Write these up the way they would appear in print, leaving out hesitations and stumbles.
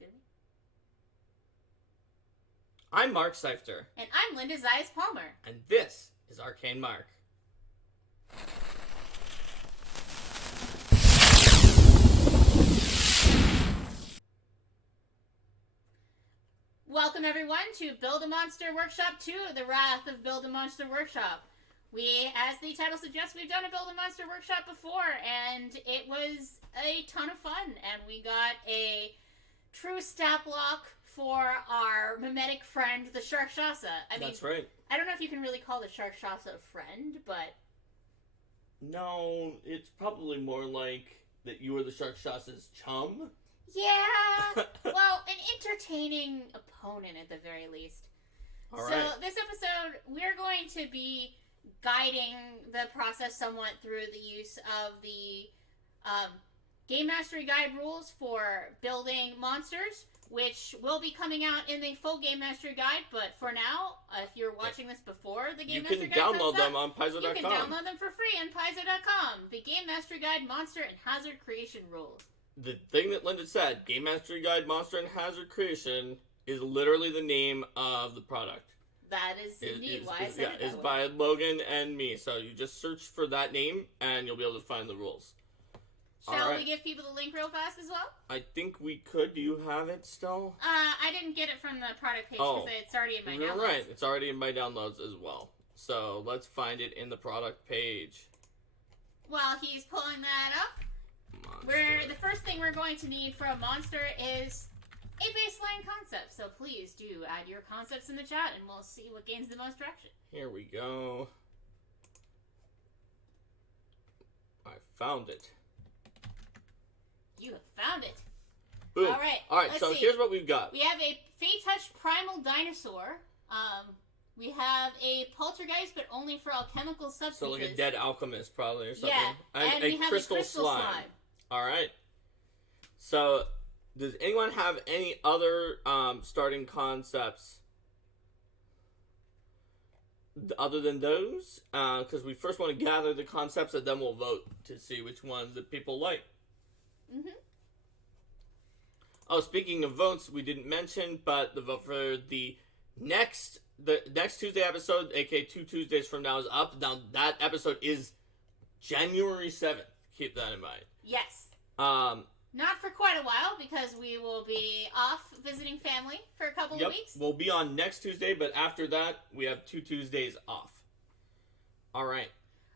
good to me. I'm Mark Seifter. And I'm Linda Zayas Palmer. And this is Arcane Mark. Welcome everyone to Build a Monster Workshop 2, The Wrath of Build a Monster Workshop. We, as the title suggests, we've done a Build a Monster Workshop before, and it was a ton of fun, and we got a true stat block for our mimetic friend, the Sharkshasa. That's right. I don't know if you can really call the Sharkshasa a friend, but... No, it's probably more like that you were the Sharkshasa's chum. Yeah! Well, an entertaining opponent at the very least. All so right. this episode, we're going to be guiding the process somewhat through the use of the Game Mastery Guide rules for building monsters, which will be coming out in the full Game Mastery Guide, but for now, if you're watching this before the Game Mastery Guide comes download them out, on Paizo.com. you can download them for free on Paizo.com. The Game Mastery Guide Monster and Hazard Creation rules. The thing that Linda said, Game Mastery Guide Monster and Hazard Creation, is literally the name of the product. That is indeed why I said it that it's way. by Logan and me, so you just search for that name, and you'll be able to find the rules. Shall we give people the link real fast as well? I think we could. Do you have it still? I didn't get it from the product page because it's already in my downloads. You're right. It's already in my downloads as well. So let's find it in the product page. While he's pulling that up, the first thing we're going to need for a monster is a baseline concept. So please do add your concepts in the chat and we'll see what gains the most traction. Here we go. I found it. You have found it. Boom. All right, so see. Here's what we've got. We have a Fey-Touch Primal Dinosaur. We have a Poltergeist, but only for alchemical substances. So like a dead alchemist, probably, or something. Yeah, and we have a crystal slime. All right. So, does anyone have any other starting concepts other than those? Because we first want to gather the concepts, and then we'll vote to see which ones that people like. Mm-hmm. Oh, speaking of votes, we didn't mention, but the vote for the next Tuesday episode, aka 2 Tuesdays from now, is up. Now, that episode is January 7th. Keep that in mind. Yes. Not for quite a while, because we will be off visiting family for a couple of weeks. We'll be on next Tuesday, but after that, we have 2 Tuesdays off. All right.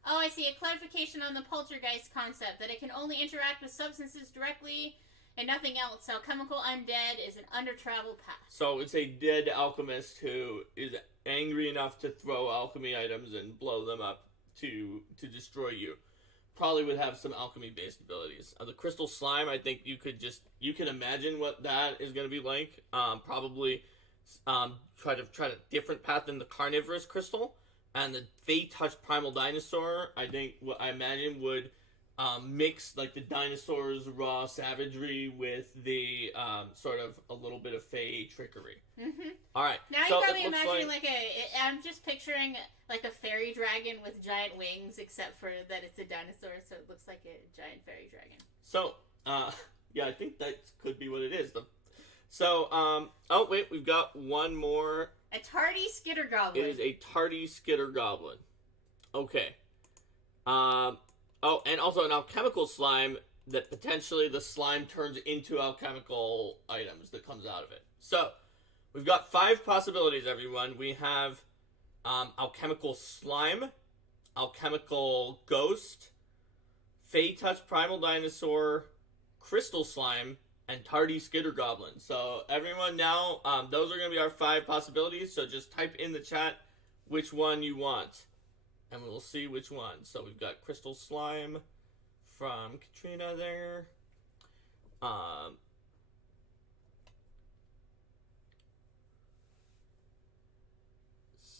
Oh, I see. A clarification on the poltergeist concept, that it can only interact with substances directly and nothing else. Alchemical undead is an under-traveled path. So it's a dead alchemist who is angry enough to throw alchemy items and blow them up to destroy you. Probably would have some alchemy-based abilities. The crystal slime, I think you can imagine what that is going to be like. Probably try to different path than the carnivorous crystal. And the Fey-Touch Primal Dinosaur, I think, what I imagine would mix like the dinosaur's raw savagery with the sort of a little bit of Fey trickery. Mm-hmm. All right. Now you're probably imagining I'm just picturing like a fairy dragon with giant wings, except for that it's a dinosaur, so it looks like a giant fairy dragon. So, yeah, I think that could be what it is. Oh wait, we've got one more. A tardy skitter goblin. It is a tardy skitter goblin. Okay. Oh, and also an alchemical slime that potentially the slime turns into alchemical items that comes out of it. So, we've got 5 possibilities, everyone. We have alchemical slime, alchemical ghost, Fey-Touch Primal Dinosaur, crystal slime, and tardy skitter goblin. So, everyone now, those are going to be our 5 possibilities. So, just type in the chat which one you want. And we'll see which one. So we've got Crystal Slime from Katrina there.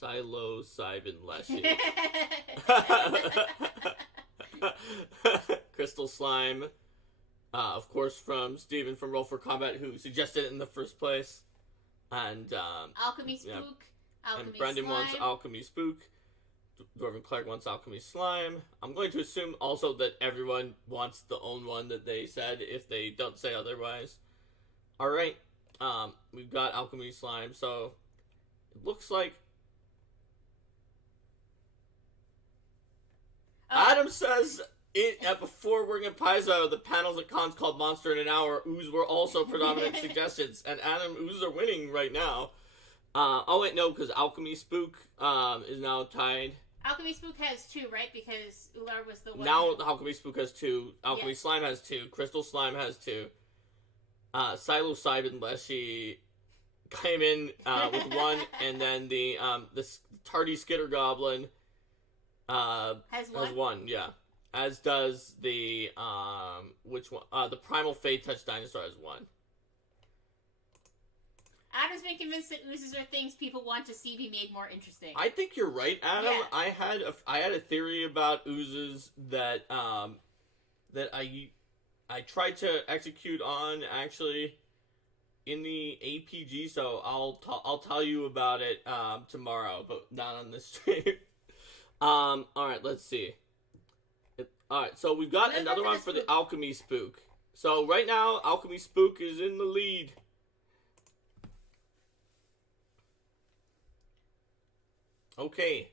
Psilocybin Leshy. Crystal Slime. Of course, from Steven from Roll for Combat, who suggested it in the first place. And Alchemy Spook. Yeah. Alchemy and Brendan Slime. wants Alchemy Spook. Dwarven Cleric wants Alchemy Slime. I'm going to assume also that everyone wants the own one that they said, if they don't say otherwise. Alright, We've got alchemy slime, so it looks like Adam says before working at Paizo, the panels at cons called Monster in an Hour, Ooze were also predominant suggestions, and Adam, Ooze are winning right now. Oh wait, no, because Alchemy Spook is now tied. Alchemy Spook has 2, right? Because Ular was the one. Now Alchemy Spook has 2. Alchemy Slime has 2. Crystal Slime has 2. Psilocybin Leshy came in with 1, and then the Tardy Skitter Goblin has 1. Yeah, as does the which one? The Primal Fate Touch Dinosaur has 1. Adam's been convinced that oozes are things people want to see be made more interesting. I think you're right, Adam. Yeah. I had a theory about oozes that that I tried to execute on actually in the APG, so I'll tell you about it tomorrow, but not on this stream. All right, let's see. All right, so we've got another one for the Alchemy Spook. So right now, Alchemy Spook is in the lead. Okay,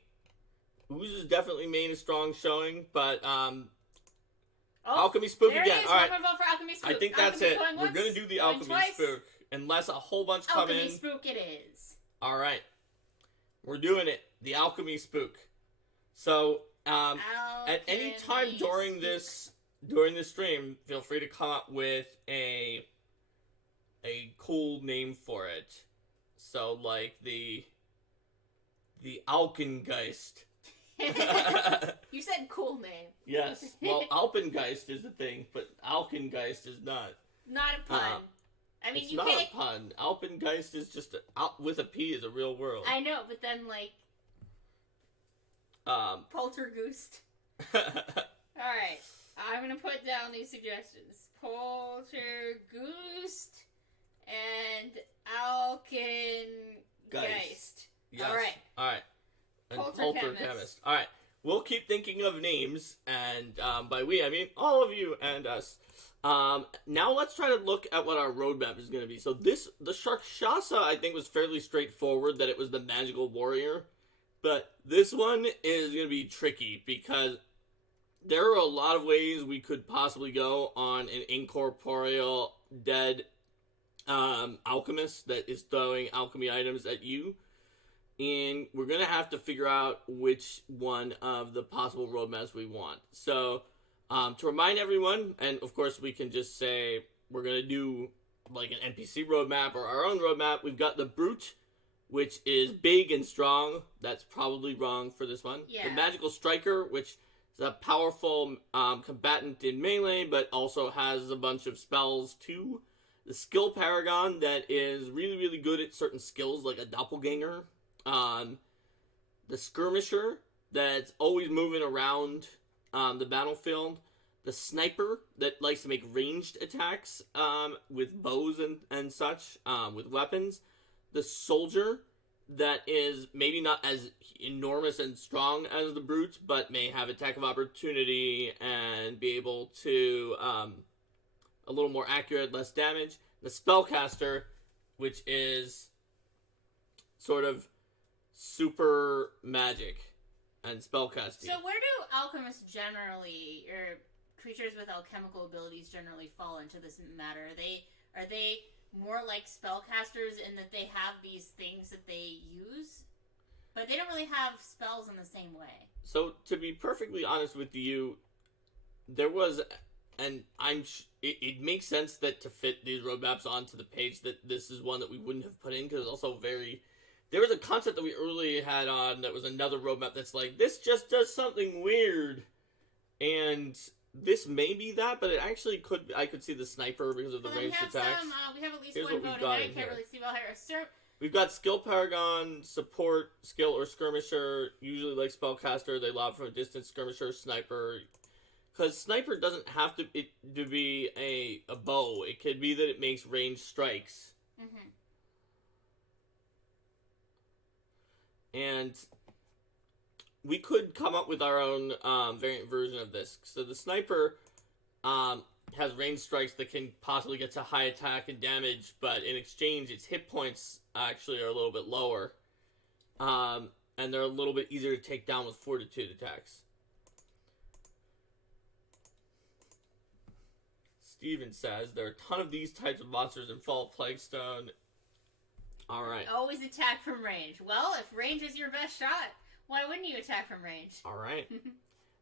Oozes definitely made a strong showing, but Alchemy Spook again. All right, vote for Alchemy Spook. I think that's it. We're gonna do the Alchemy Spook unless a whole bunch come in. Alchemy Spook it is. All right, we're doing it. The Alchemy Spook. So at any time during this stream, feel free to come up with a cool name for it. So like the Alchengeist. You said cool name. Yes. Well, Alpengeist is a thing, but Alchengeist is not. Not a pun. I mean, it's not a pun. Alpengeist is just with a P is a real word. I know, but then like Poltergeist. Alright. I'm gonna put down these suggestions. Poltergeist and Alchengeist. Yes. Alright. And Polterchemist. Alright. We'll keep thinking of names, and by we, I mean all of you and us. Now let's try to look at what our roadmap is going to be. So the Sharkshasa, I think, was fairly straightforward, that it was the magical warrior. But this one is going to be tricky, because there are a lot of ways we could possibly go on an incorporeal dead alchemist that is throwing alchemy items at you. And we're going to have to figure out which one of the possible roadmaps we want. So, to remind everyone, and of course we can just say we're going to do like an NPC roadmap or our own roadmap. We've got the Brute, which is big and strong. That's probably wrong for this one. Yeah. The Magical Striker, which is a powerful combatant in melee, but also has a bunch of spells too. The Skill Paragon, that is really, really good at certain skills, like a doppelganger. The Skirmisher, that's always moving around the battlefield. The Sniper, that likes to make ranged attacks with bows and such, with weapons. The Soldier, that is maybe not as enormous and strong as the Brute, but may have attack of opportunity and be able to a little more accurate, less damage. The Spellcaster, which is sort of super magic and spellcasting. So where do alchemists generally, or creatures with alchemical abilities generally fall into this matter? Are they more like spellcasters in that they have these things that they use, but they don't really have spells in the same way? So to be perfectly honest with you, there was, and it makes sense that to fit these roadmaps onto the page that this is one that we wouldn't have put in, because it's also very. There was a concept that we earlier had on that was another roadmap that's like, this just does something weird. And this may be that, but it actually could. I could see the Sniper because of the ranged attacks. We have at least Here's one what vote, and I can't really see well here. We've got Skill Paragon, Support, Skill or Skirmisher, usually like Spellcaster, they lob from a distance, Skirmisher, Sniper. Because Sniper doesn't have to be a bow. It could be that it makes ranged strikes. Mm-hmm. And we could come up with our own variant version of this. So the Sniper, has range strikes that can possibly get to high attack and damage, but in exchange, its hit points actually are a little bit lower. And they're a little bit easier to take down with fortitude attacks. Steven says, there are a ton of these types of monsters in Fall of Plaguestone. Alright. Always attack from range. Well, if range is your best shot, why wouldn't you attack from range? Alright.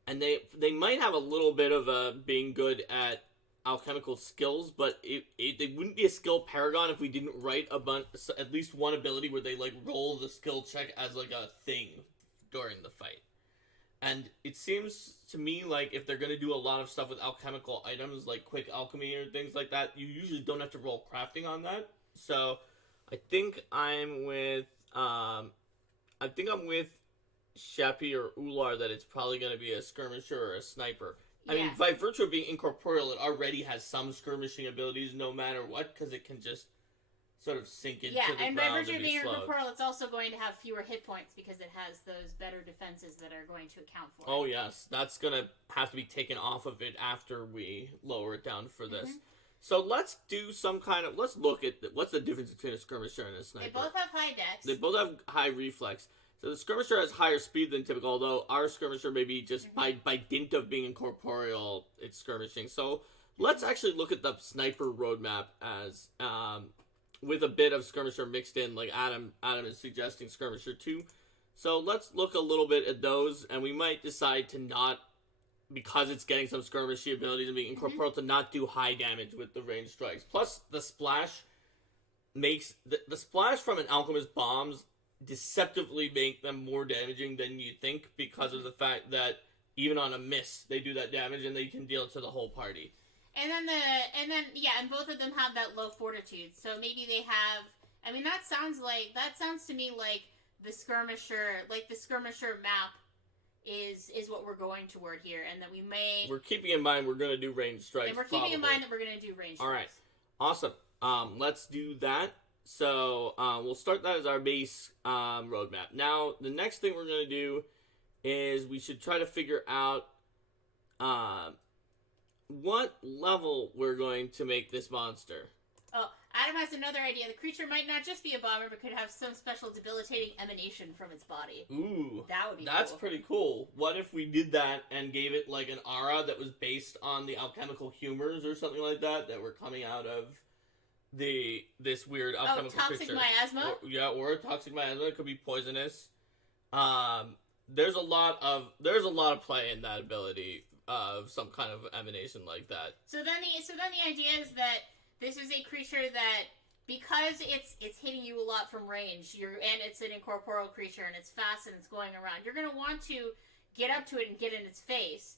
And they might have a little bit of being good at alchemical skills, but they wouldn't be a skill paragon if we didn't write at least one ability where they like roll the skill check as like a thing during the fight. And it seems to me like if they're going to do a lot of stuff with alchemical items like quick alchemy or things like that, you usually don't have to roll crafting on that. So I think I'm with Sheppy or Ular that it's probably going to be a skirmisher or a sniper. I mean, by virtue of being incorporeal, it already has some skirmishing abilities no matter what, because it can just sort of sink into the ground and by virtue of being slowed. incorporeal, it's also going to have fewer hit points because it has those better defenses that are going to account for it. Oh, yes. That's going to have to be taken off of it after we lower it down for this. So let's do let's look at what's the difference between a skirmisher and a sniper. They both have high dex. They both have high reflex. So the skirmisher has higher speed than typical, although our skirmisher maybe just by dint of being incorporeal, it's skirmishing. So let's actually look at the sniper roadmap as with a bit of skirmisher mixed in, like Adam is suggesting skirmisher too. So let's look a little bit at those, and we might decide to not, because it's getting some skirmishy abilities and being incorporeal, to not do high damage with the ranged strikes. Plus, the splash makes the splash from an alchemist bombs deceptively make them more damaging than you think because of the fact that even on a miss they do that damage and they can deal it to the whole party. And and both of them have that low fortitude. So maybe they have, I mean that sounds to me like the skirmisher map is what we're going toward here, and that we're keeping in mind we're going to do range strikes. And we're keeping in mind that we're going to do range strikes. All right. Awesome. Let's do that. So, we'll start that as our base roadmap. Now, the next thing we're going to do is we should try to figure out what level we're going to make this monster. Oh, Adam has another idea. The creature might not just be a bomber, but could have some special debilitating emanation from its body. Ooh. That would be That's pretty cool. What if we did that and gave it, like, an aura that was based on the alchemical humors or something like that were coming out of this weird alchemical toxic creature. miasma? Or toxic miasma. It could be poisonous. There's a lot of play in that ability of some kind of emanation like that. So then the idea is that this is a creature that, because it's hitting you a lot from range, and it's an incorporeal creature and it's fast and it's going around, you're gonna want to get up to it and get in its face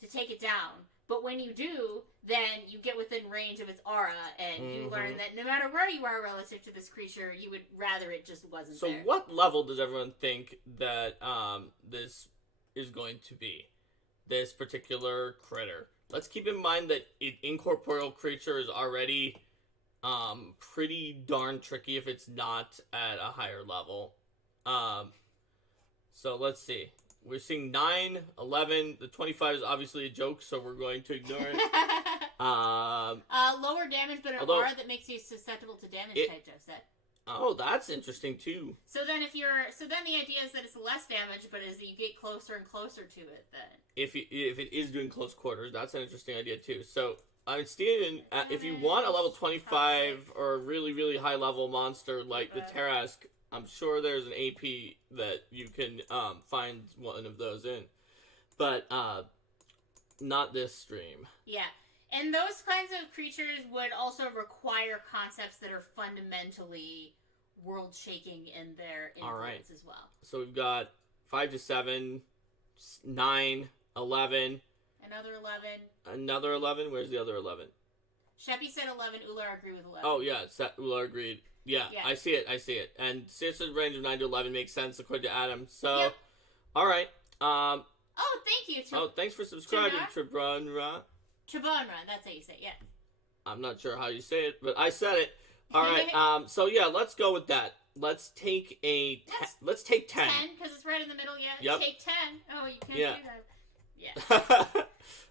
to take it down. But when you do, then you get within range of its aura, and you learn that no matter where you are relative to this creature, you would rather it just wasn't there. So what level does everyone think that this is going to be? This particular critter. Let's keep in mind that an incorporeal creature is already pretty darn tricky if it's not at a higher level. So let's see. We're seeing 9, 11. The 25 is obviously a joke, so we're going to ignore it. Lower damage, but an aura that makes you susceptible to damage type, Jeff said. Oh, that's interesting too. So then the idea is that it's less damage, but as you get closer and closer to it, then if it is doing close quarters, that's an interesting idea too. So I mean, Steven, if you want a level 25 or a really, really high level monster like the Tarask, I'm sure there's an AP that you can find one of those in. But not this stream. Yeah. And those kinds of creatures would also require concepts that are fundamentally world-shaking in their influence as well. So we've got 5 to 7, 9, 11. Another 11. Another 11? Where's the other 11? Sheppy said 11. Ular agreed with 11. Oh, yeah. Ular agreed. Yeah, I see it. And Citizen's range of 9 to 11 makes sense according to Adam. So, all right. Oh, thank you. Thanks for subscribing, Tribunra. Tribunra, that's how you say it, yeah. I'm not sure how you say it, but I said it. All right. So yeah, let's go with that. Let's take let's take 10. 10, because it's right in the middle. Yeah. Yep. Take 10. Oh, you can't do that. Yeah.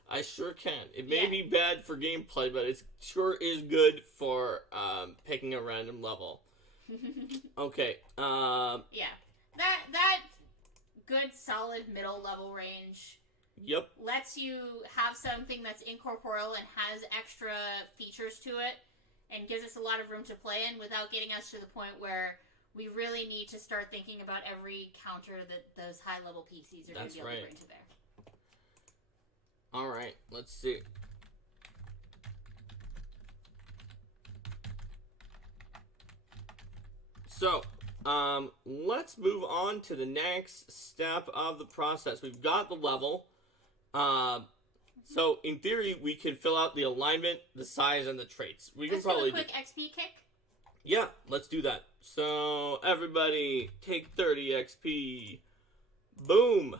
I sure can. It may be bad for gameplay, but it sure is good for picking a random level. Okay. Yeah. That good solid middle level range. Yep. Lets you have something that's incorporeal and has extra features to it, and gives us a lot of room to play in without getting us to the point where we really need to start thinking about every counter that those high level PCs are going to be able to bring to bear. All right, let's see. So, let's move on to the next step of the process. We've got the level. So, in theory, we can fill out the alignment, the size, and the traits. Let's do a quick XP kick. Yeah, let's do that. So, everybody, take 30 XP. Boom!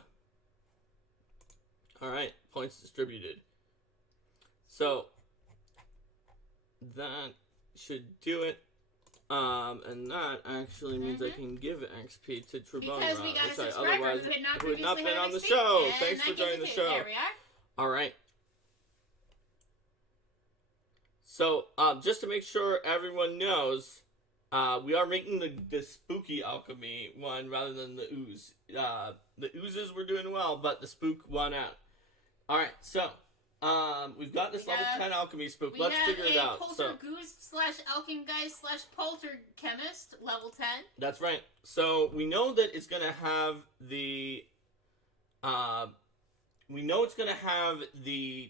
Alright, points distributed. So, that should do it. And that actually means I can give XP to Trebona, because we got a which subscriber I otherwise who had not been on the XP, show. Thanks for joining the show. There we are. Alright. So, just to make sure everyone knows, we are making the spooky alchemy one rather than the ooze. The oozes were doing well, but the spook won out. Alright, so, we've got this level 10 alchemy spook. Let's figure it out. Poltergeist / alchemist / polterchemist, level 10. That's right. So, we know that it's going to have the,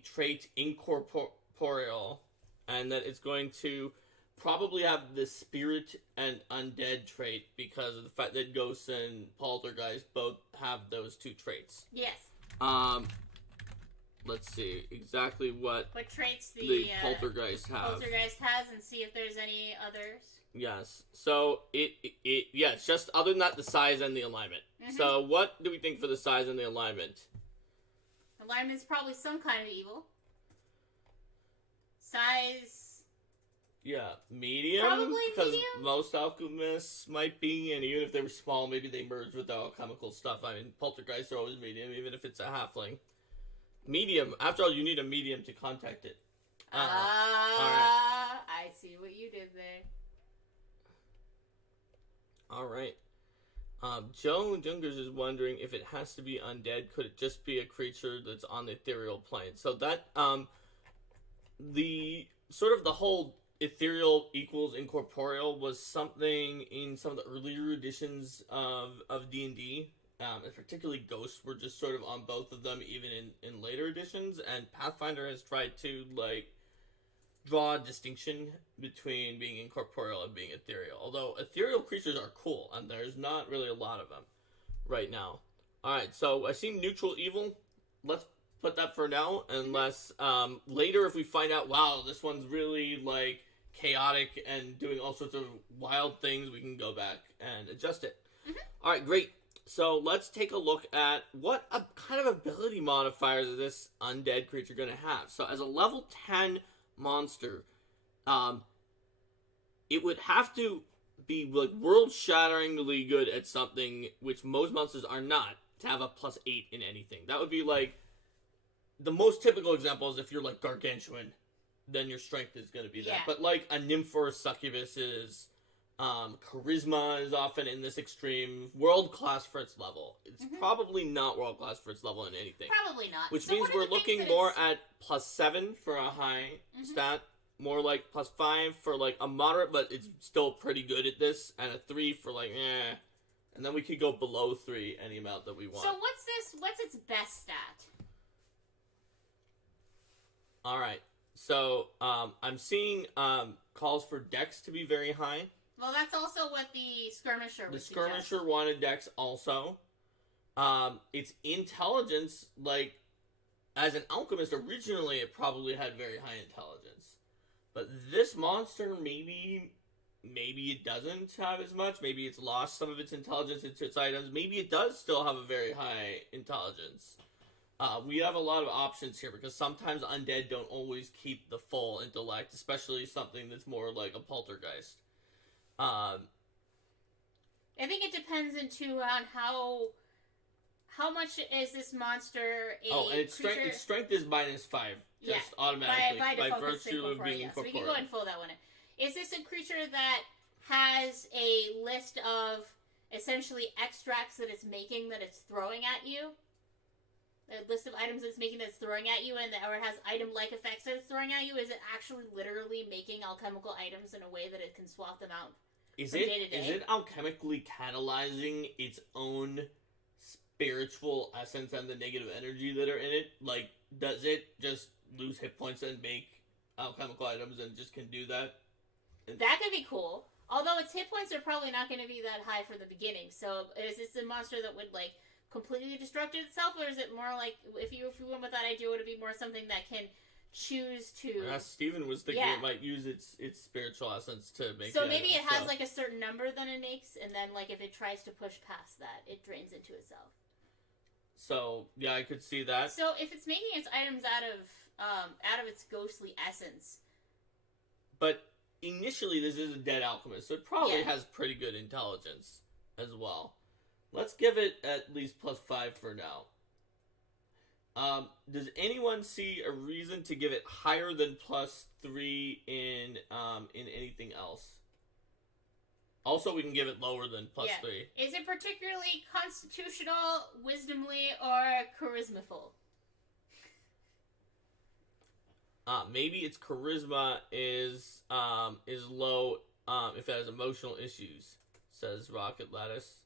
trait incorporeal, and that it's going to probably have the spirit and undead trait because of the fact that ghosts and poltergeist both have those two traits. Yes. Let's see exactly what traits the poltergeist has. Poltergeist has, and see if there's any others. Yes. So it's just other than that, the size and the alignment. Mm-hmm. So what do we think for the size and the alignment? Alignment's probably some kind of evil. Size. Yeah, medium. Probably because medium. Most alchemists might be, and even if they were small, maybe they merge with the alchemical stuff. I mean, poltergeists are always medium, even if it's a halfling. Medium. After all, you need a medium to contact it. All right. I see what you did there. All right. Joe Jungers is wondering if it has to be undead. Could it just be a creature that's on the ethereal plane? So that the whole ethereal equals incorporeal was something in some of the earlier editions of D&D. And particularly Ghosts were just sort of on both of them, even in later editions. And Pathfinder has tried to, draw a distinction between being incorporeal and being ethereal. Although ethereal creatures are cool, and there's not really a lot of them right now. Alright, so I see neutral evil. Let's put that for now, unless later if we find out, wow, this one's really, chaotic and doing all sorts of wild things, we can go back and adjust it. Mm-hmm. Alright, great. So let's take a look at what kind of ability modifiers is this undead creature going to have. So as a level 10 monster, it would have to be world-shatteringly good at something which most monsters are not, to have a +8 in anything. That would be the most typical example is if you're gargantuan, then your strength is going to be that. But a nymph or a succubus is... charisma is often in this extreme. World-class for its level. It's probably not world-class for its level in anything. Probably not. Which means we're looking more at +7 for a high stat. More +5 for a moderate, but it's still pretty good at this. And a 3 for eh. And then we could go below 3 any amount that we want. So what's its best stat? Alright. So, I'm seeing calls for Dex to be very high. Well, that's also what the skirmisher would suggest. The skirmisher wanted Dex also. Its intelligence, as an alchemist, originally it probably had very high intelligence. But this monster, maybe it doesn't have as much. Maybe it's lost some of its intelligence into its items. Maybe it does still have a very high intelligence. We have a lot of options here, because sometimes undead don't always keep the full intellect, especially something that's more like a poltergeist. I think it depends on how how much is this monster a and its creature? strength is -5. Just automatically. By default, virtue of being so we can corporeal. go ahead and fill that one in. Is this a creature that has a list of essentially extracts that it's making that it's throwing at you? A list of items that it's making that's throwing at you, or it has item-like effects that it's throwing at you? Is it actually literally making alchemical items in a way that it can swap them out? Is from day to day? Is it alchemically catalyzing its own spiritual essence and the negative energy that are in it? Like, does it just lose hit points and make alchemical items and just can do that? That could be cool. Although its hit points are probably not going to be that high for the beginning. So is this a monster that would, like, completely destruct itself? Or is it more like, if you went with that idea, would it be more something that can choose to... Steven was thinking it might use its spiritual essence to make so maybe it has, like, a certain number that it makes, and then, like, if it tries to push past that, it drains into itself. So, yeah, I could see that. So if it's making its items out of its ghostly essence... But... initially, this is a dead alchemist, so it probably has pretty good intelligence as well. Let's give it at least +5 for now. Does anyone see a reason to give it higher than +3 in anything else? Also, we can give it lower than +3. Is it particularly constitutional, wisdomly, or charismaful? Maybe its charisma is low if it has emotional issues, says Rocket Lattice.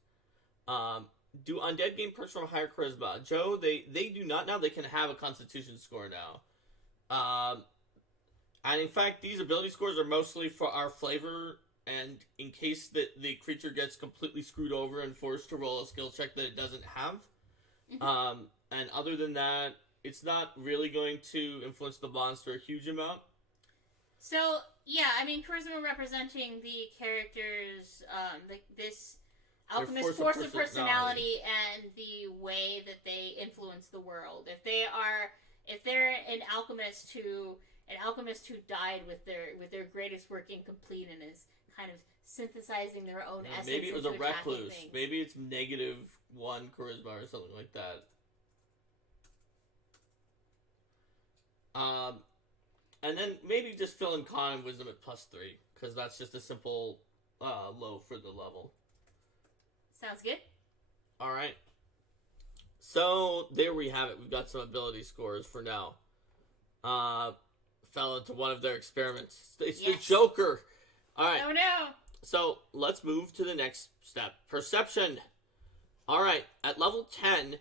Do undead gain perks from higher charisma? Joe, they do not now. They can have a constitution score now. And in fact, these ability scores are mostly for our flavor, and in case that the creature gets completely screwed over and forced to roll a skill check that it doesn't have. Mm-hmm. And other than that, it's not really going to influence the monster a huge amount. So, yeah, I mean, charisma representing the character's, this alchemist force of personality and the way that they influence the world. If they're an alchemist who died with their greatest work incomplete and is kind of synthesizing their own essence. Maybe it was a recluse. Things. Maybe it's -1 charisma or something like that. And then maybe just fill in con and wisdom at +3, because that's just a simple low for the level. Sounds good. Alright. So, there we have it. We've got some ability scores for now. Fell into one of their experiments. It's the Joker! Alright. Oh no! So, let's move to the next step. Perception. Alright, at level 10,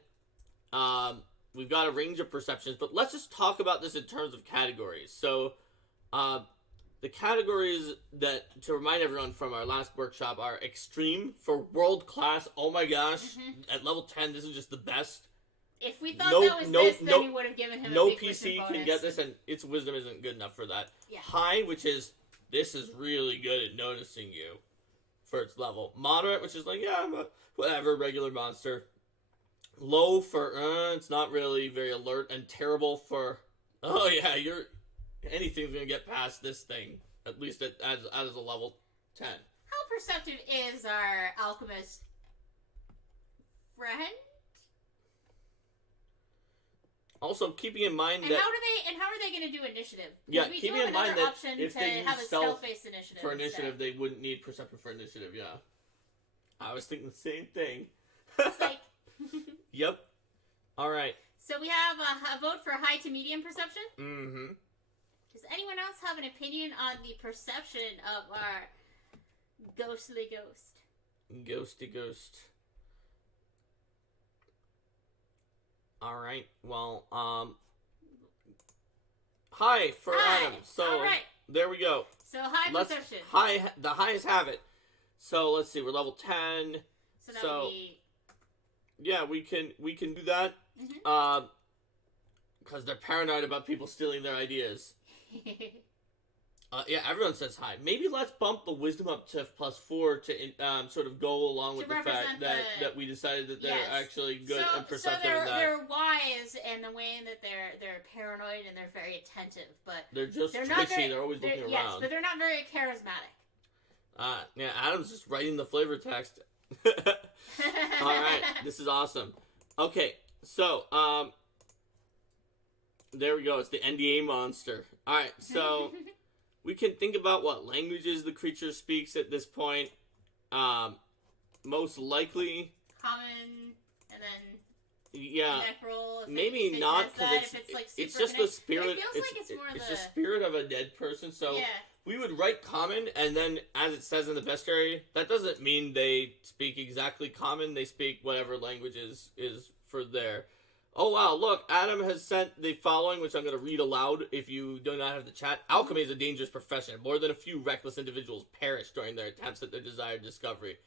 we've got a range of perceptions, but let's just talk about this in terms of categories. So, the categories that, to remind everyone from our last workshop, are extreme for world class. Oh my gosh, at level 10, this is just the best. If we thought that was then we would have given him a big PC bonus. can get this, and its wisdom isn't good enough for that. Yeah. High, which is, this is really good at noticing you for its level. Moderate, which is like, yeah, whatever, regular monster. Low for, it's not really very alert, and terrible for, oh yeah, anything's gonna get past this thing, at least as a level 10. How perceptive is our alchemist friend? Also, keeping in mind and that... how are they going to do initiative? Yeah, we keeping do have in mind another that option if to they have a use stealth-based initiative for initiative, instead. they wouldn't need perception for initiative, yeah. I was thinking the same thing. It's like... Yep. Alright. So we have a vote for high to medium perception? Mm-hmm. Does anyone else have an opinion on the perception of our ghostly ghost? Ghosty ghost. Alright, well, high for Adam. So, alright. There we go. So high perception. The highest have it. So, let's see, we're level 10. So that would be... Yeah, we can do that. Mm-hmm. Because they're paranoid about people stealing their ideas. Yeah, everyone says high. Maybe let's bump the wisdom up to +4 to sort of go along with the fact that we decided that they're actually good and perceptive. So in that. they're wise in the way that they're paranoid and they're very attentive, but they're twitchy. They're always looking around. Yes, but they're not very charismatic. Yeah, Adam's just writing the flavor text. All right, this is awesome. Okay, so, there we go. It's the NDA monster. Alright, so we can think about what languages the creature speaks at this point. Most likely... Common, and then... Yeah, Necrol, maybe not, because it's just the spirit. It feels like it's more it's the spirit of a dead person. So yeah. we would write common, and then as it says in the bestiary, that doesn't mean they speak exactly common. They speak whatever language is for there. Oh wow! Look, Adam has sent the following, which I'm going to read aloud. If you do not have the chat, alchemy is a dangerous profession. More than a few reckless individuals perish during their attempts at their desired discovery.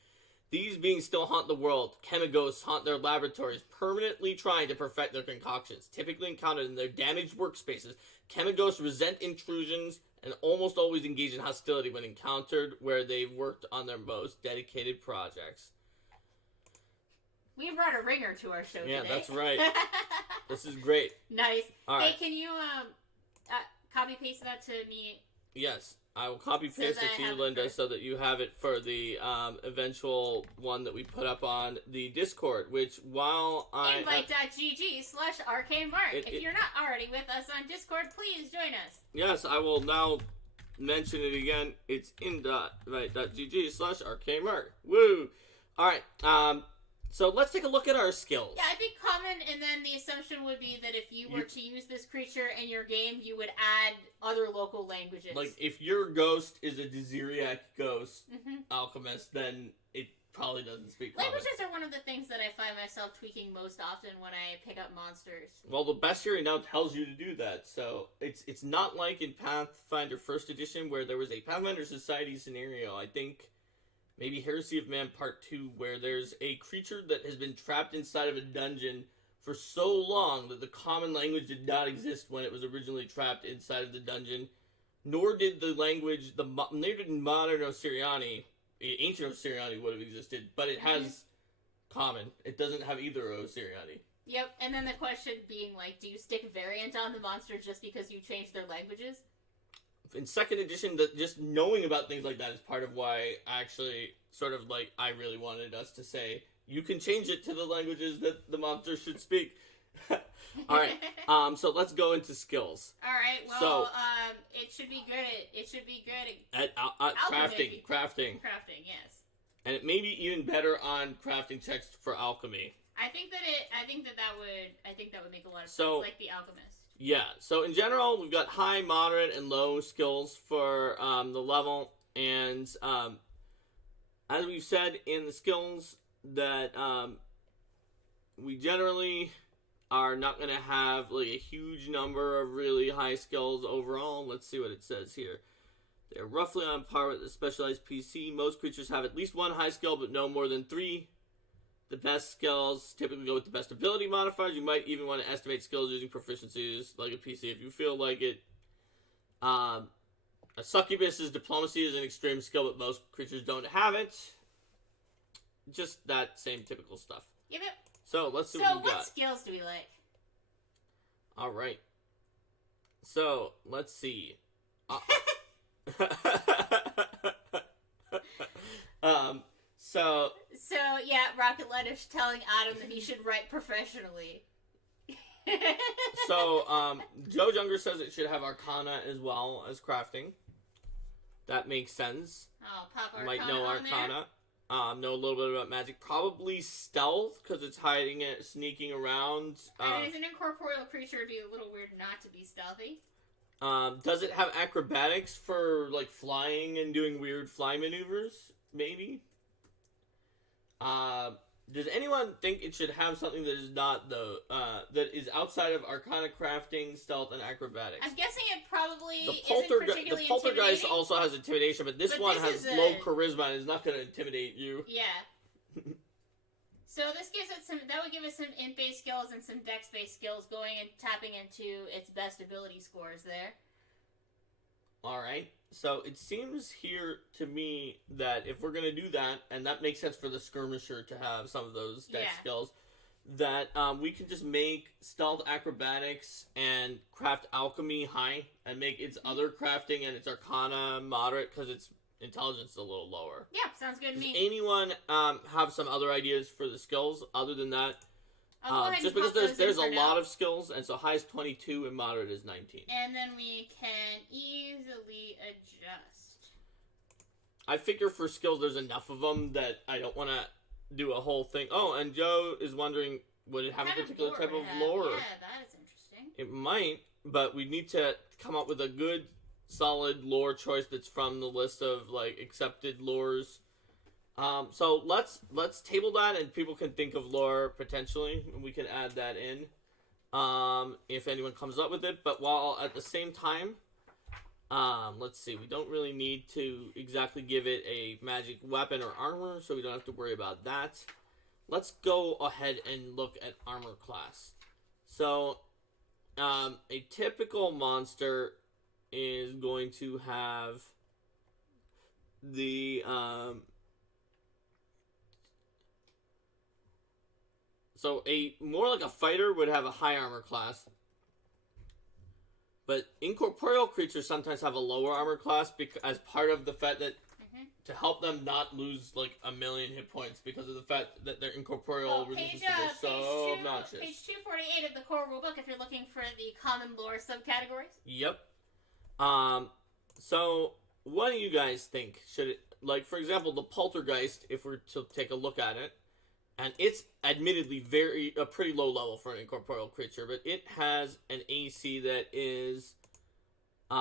These beings still haunt the world. Chemighosts haunt their laboratories, permanently trying to perfect their concoctions. Typically encountered in their damaged workspaces, chemighosts resent intrusions and almost always engage in hostility when encountered where they've worked on their most dedicated projects. We brought a ringer to our show today. Yeah, that's right. This is great. Nice. All hey, right. can you copy paste that to me? Yes. I will copy paste it to you, Linda, so that you have it for the eventual one that we put up on the Discord, which while I... Invite.gg/arcanemark. If you're not already with us on Discord, please join us. Yes, I will now mention it again. It's invite.gg/arcanemark. Woo! Alright, so let's take a look at our skills. Yeah, I think common, and then the assumption would be that if you were to use this creature in your game, you would add other local languages. Like, if your ghost is a Desiriac ghost alchemist, then it probably doesn't speak common. Languages are one of the things that I find myself tweaking most often when I pick up monsters. Well, the bestiary now tells you to do that, so it's not like in Pathfinder 1st Edition where there was a Pathfinder Society scenario. I think... maybe Heresy of Man Part 2, where there's a creature that has been trapped inside of a dungeon for so long that the common language did not exist when it was originally trapped inside of the dungeon, nor did the language, neither did modern Osiriani, ancient Osiriani would have existed, but it has common. It doesn't have either Osiriani. Yep, and then the question being, like, do you stick variant on the monster just because you changed their languages? In 2nd edition, just knowing about things like that is part of why actually sort of like I really wanted us to say you can change it to the languages that the monster should speak. All right, so let's go into skills. All right, well, it should be good. It should be good at crafting. Crafting, yes. And it may be even better on crafting checks for alchemy. I think that would make a lot of sense, like the alchemist. Yeah, so in general, we've got high, moderate, and low skills for the level, and as we've said in the skills, that we generally are not going to have like a huge number of really high skills overall. Let's see what it says here. They're roughly on par with the specialized PC. Most creatures have at least one high skill, but no more than 3. The best skills typically go with the best ability modifiers. You might even want to estimate skills using proficiencies like a PC if you feel like it. A succubus's diplomacy is an extreme skill, but most creatures don't have it. Just that same typical stuff. Yep. So let's see what we got. So what skills do we like? All right. So let's see. So yeah, Rocket Lettuce telling Adam that he should write professionally. So Joe Junger says it should have Arcana as well as crafting. That makes sense. Oh, pop Arcana. Might know Arcana. Know a little bit about magic. Probably stealth because it's hiding it, sneaking around. I mean, as an incorporeal creature, it'd be a little weird not to be stealthy. Does it have acrobatics for like flying and doing weird fly maneuvers? Maybe. Does anyone think it should have something that is not that is outside of Arcana, crafting, stealth, and acrobatics? I'm guessing it probably isn't particularly the Poltergeist intimidating. also has intimidation, but this one has low charisma and is not going to intimidate you. Yeah. So this gives it that would give us some int-based skills and some dex-based skills going and tapping into its best ability scores there. Alright, so it seems here to me that if we're going to do that, and that makes sense for the skirmisher to have some of those dex skills, that we can just make stealth, acrobatics, and craft alchemy high, and make its other crafting and its arcana moderate, because its intelligence is a little lower. Yeah, sounds good to me. Does anyone have some other ideas for the skills other than that? I'll go ahead Just and because pop those there's in a for lot now. of skills, and so high is 22 and moderate is 19. And then we can easily adjust. I figure for skills there's enough of them that I don't want to do a whole thing. Oh, and Joe is wondering, would it have a particular type of lore? Yeah, that is interesting. It might, but we need to come up with a good, solid lore choice that's from the list of like accepted lores. So let's table that, and people can think of lore potentially, and we can add that in if anyone comes up with it. But while at the same time, let's see, we don't really need to exactly give it a magic weapon or armor, so we don't have to worry about that. Let's go ahead and look at armor class. So, a typical monster is going to have the, so a more like a fighter would have a high armor class. But incorporeal creatures sometimes have a lower armor class as part of the fact that to help them not lose like a million hit points because of the fact that their incorporeal resistance is so obnoxious. Page 248 of the core rulebook if you're looking for the common lore subcategories. Yep. So what do you guys think? Should it, like, for example, the poltergeist, if we're to take a look at it, and it's admittedly a pretty low level for an incorporeal creature, but it has an AC that is,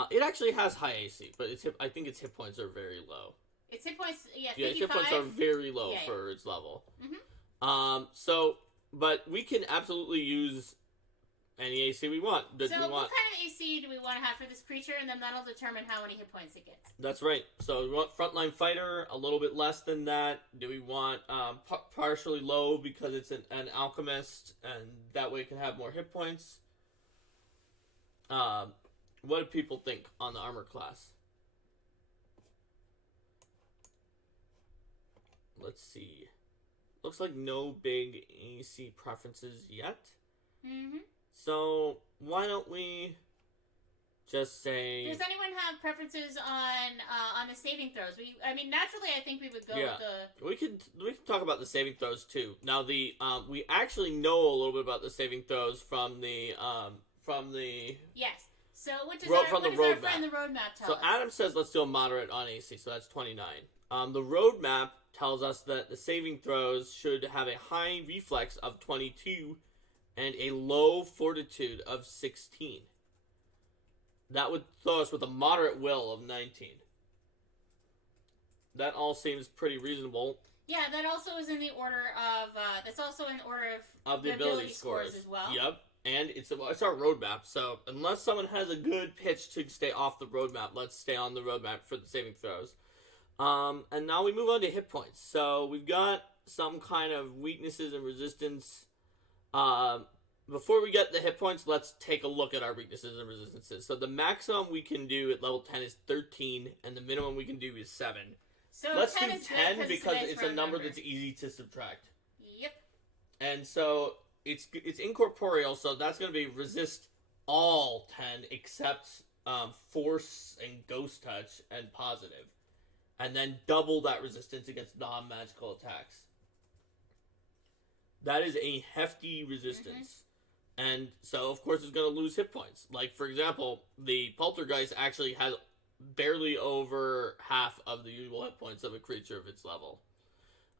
it actually has high AC, but I think its hit points are very low. Its hit points, 55. Yeah, its hit points are very low for its level. So, but we can absolutely use any AC we want. What kind of AC do we want to have for this creature, and then that'll determine how many hit points it gets. That's right. So we want frontline fighter, a little bit less than that. Do we want partially low because it's an alchemist, and that way it can have more hit points? What do people think on the armor class? Let's see. Looks like no big AC preferences yet. So why don't we just say? Does anyone have preferences on the saving throws? Naturally, I think we would go with the. We can talk about the saving throws too. Now we actually know a little bit about the saving throws from the Yes. So what does our friend the roadmap tell us? So Adam says let's do a moderate on AC. So that's 29. The roadmap tells us that the saving throws should have a high reflex of 22 and a low fortitude of 16. That would throw us with a moderate will of 19. That all seems pretty reasonable. Yeah, that also is in the order of, that's also in order of the ability scores as well. Yep. And it's our roadmap, so unless someone has a good pitch to stay off the roadmap, let's stay on the roadmap for the saving throws. And now we move on to hit points. So we've got some kind of weaknesses and resistance. Before we get the hit points, let's take a look at our weaknesses and resistances. So the maximum we can do at level 10 is 13, and the minimum we can do is 7. So let's 10 do is 10 because it's a number that's easy to subtract. Yep. And so it's incorporeal, so that's going to be resist all 10 except force and ghost touch and positive. And then double that resistance against non-magical attacks. That is a hefty resistance. And so, of course, it's going to lose hit points. Like, for example, the poltergeist actually has barely over half of the usual hit points of a creature of its level.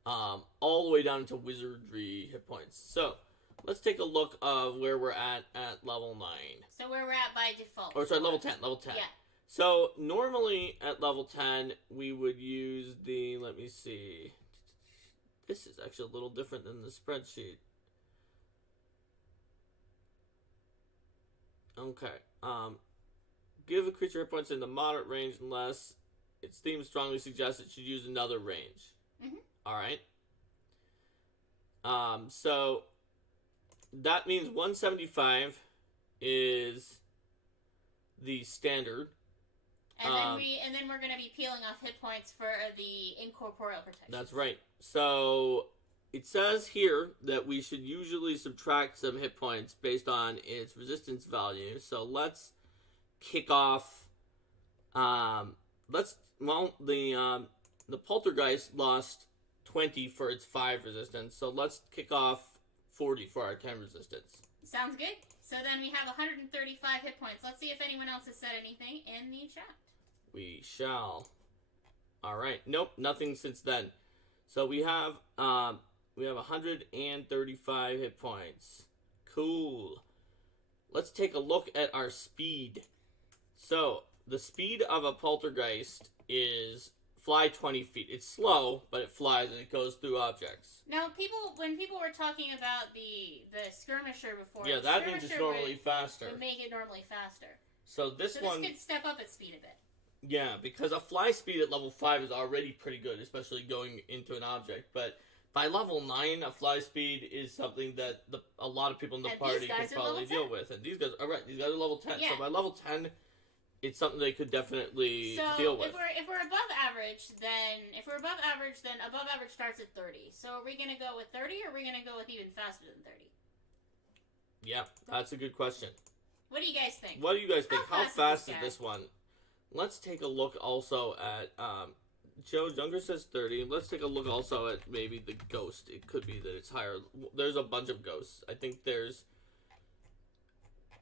All the way down to wizardry hit points. So, let's take a look of where we're at level 9. So where we're at by default. Or sorry, level 10. Yeah. So, normally at level 10, we would use the, let me see. This is actually a little different than the spreadsheet. Okay. Give a creature hit points in the moderate range unless its theme strongly suggests it should use another range. Alright. So that means 175 is the standard. And then we're going to be peeling off hit points for the incorporeal protection. That's right. So it says here that we should usually subtract some hit points based on its resistance value. So let's kick off. The poltergeist lost 20 for its 5 resistance. So let's kick off 40 for our 10 resistance. Sounds good. So then we have 135 hit points. Let's see if anyone else has said anything in the chat. We shall. All right. Nope, nothing since then. So we have 135 hit points. Cool. Let's take a look at our speed. So the speed of a poltergeist is fly 20 feet. It's slow, but it flies and it goes through objects. Now, when people were talking about the skirmisher before, Yeah, that means it's normally faster. Would make it normally faster. So this one could step up its speed a bit. Yeah, because a fly speed at level 5 is already pretty good, especially going into an object. But by level 9, a fly speed is something that a lot of people in the party can probably deal with. And these guys are right. These guys are level 10. Yeah. So by level 10, it's something they could definitely deal with. So if we're above average, then above average starts at 30. So are we gonna go with 30, or are we gonna go with even faster than 30? Yeah, that's a good question. What do you guys think? How fast is this one? Let's take a look also at Joe Younger says 30. Let's take a look also at maybe the ghost. It could be that it's higher. There's a bunch of ghosts. I think there's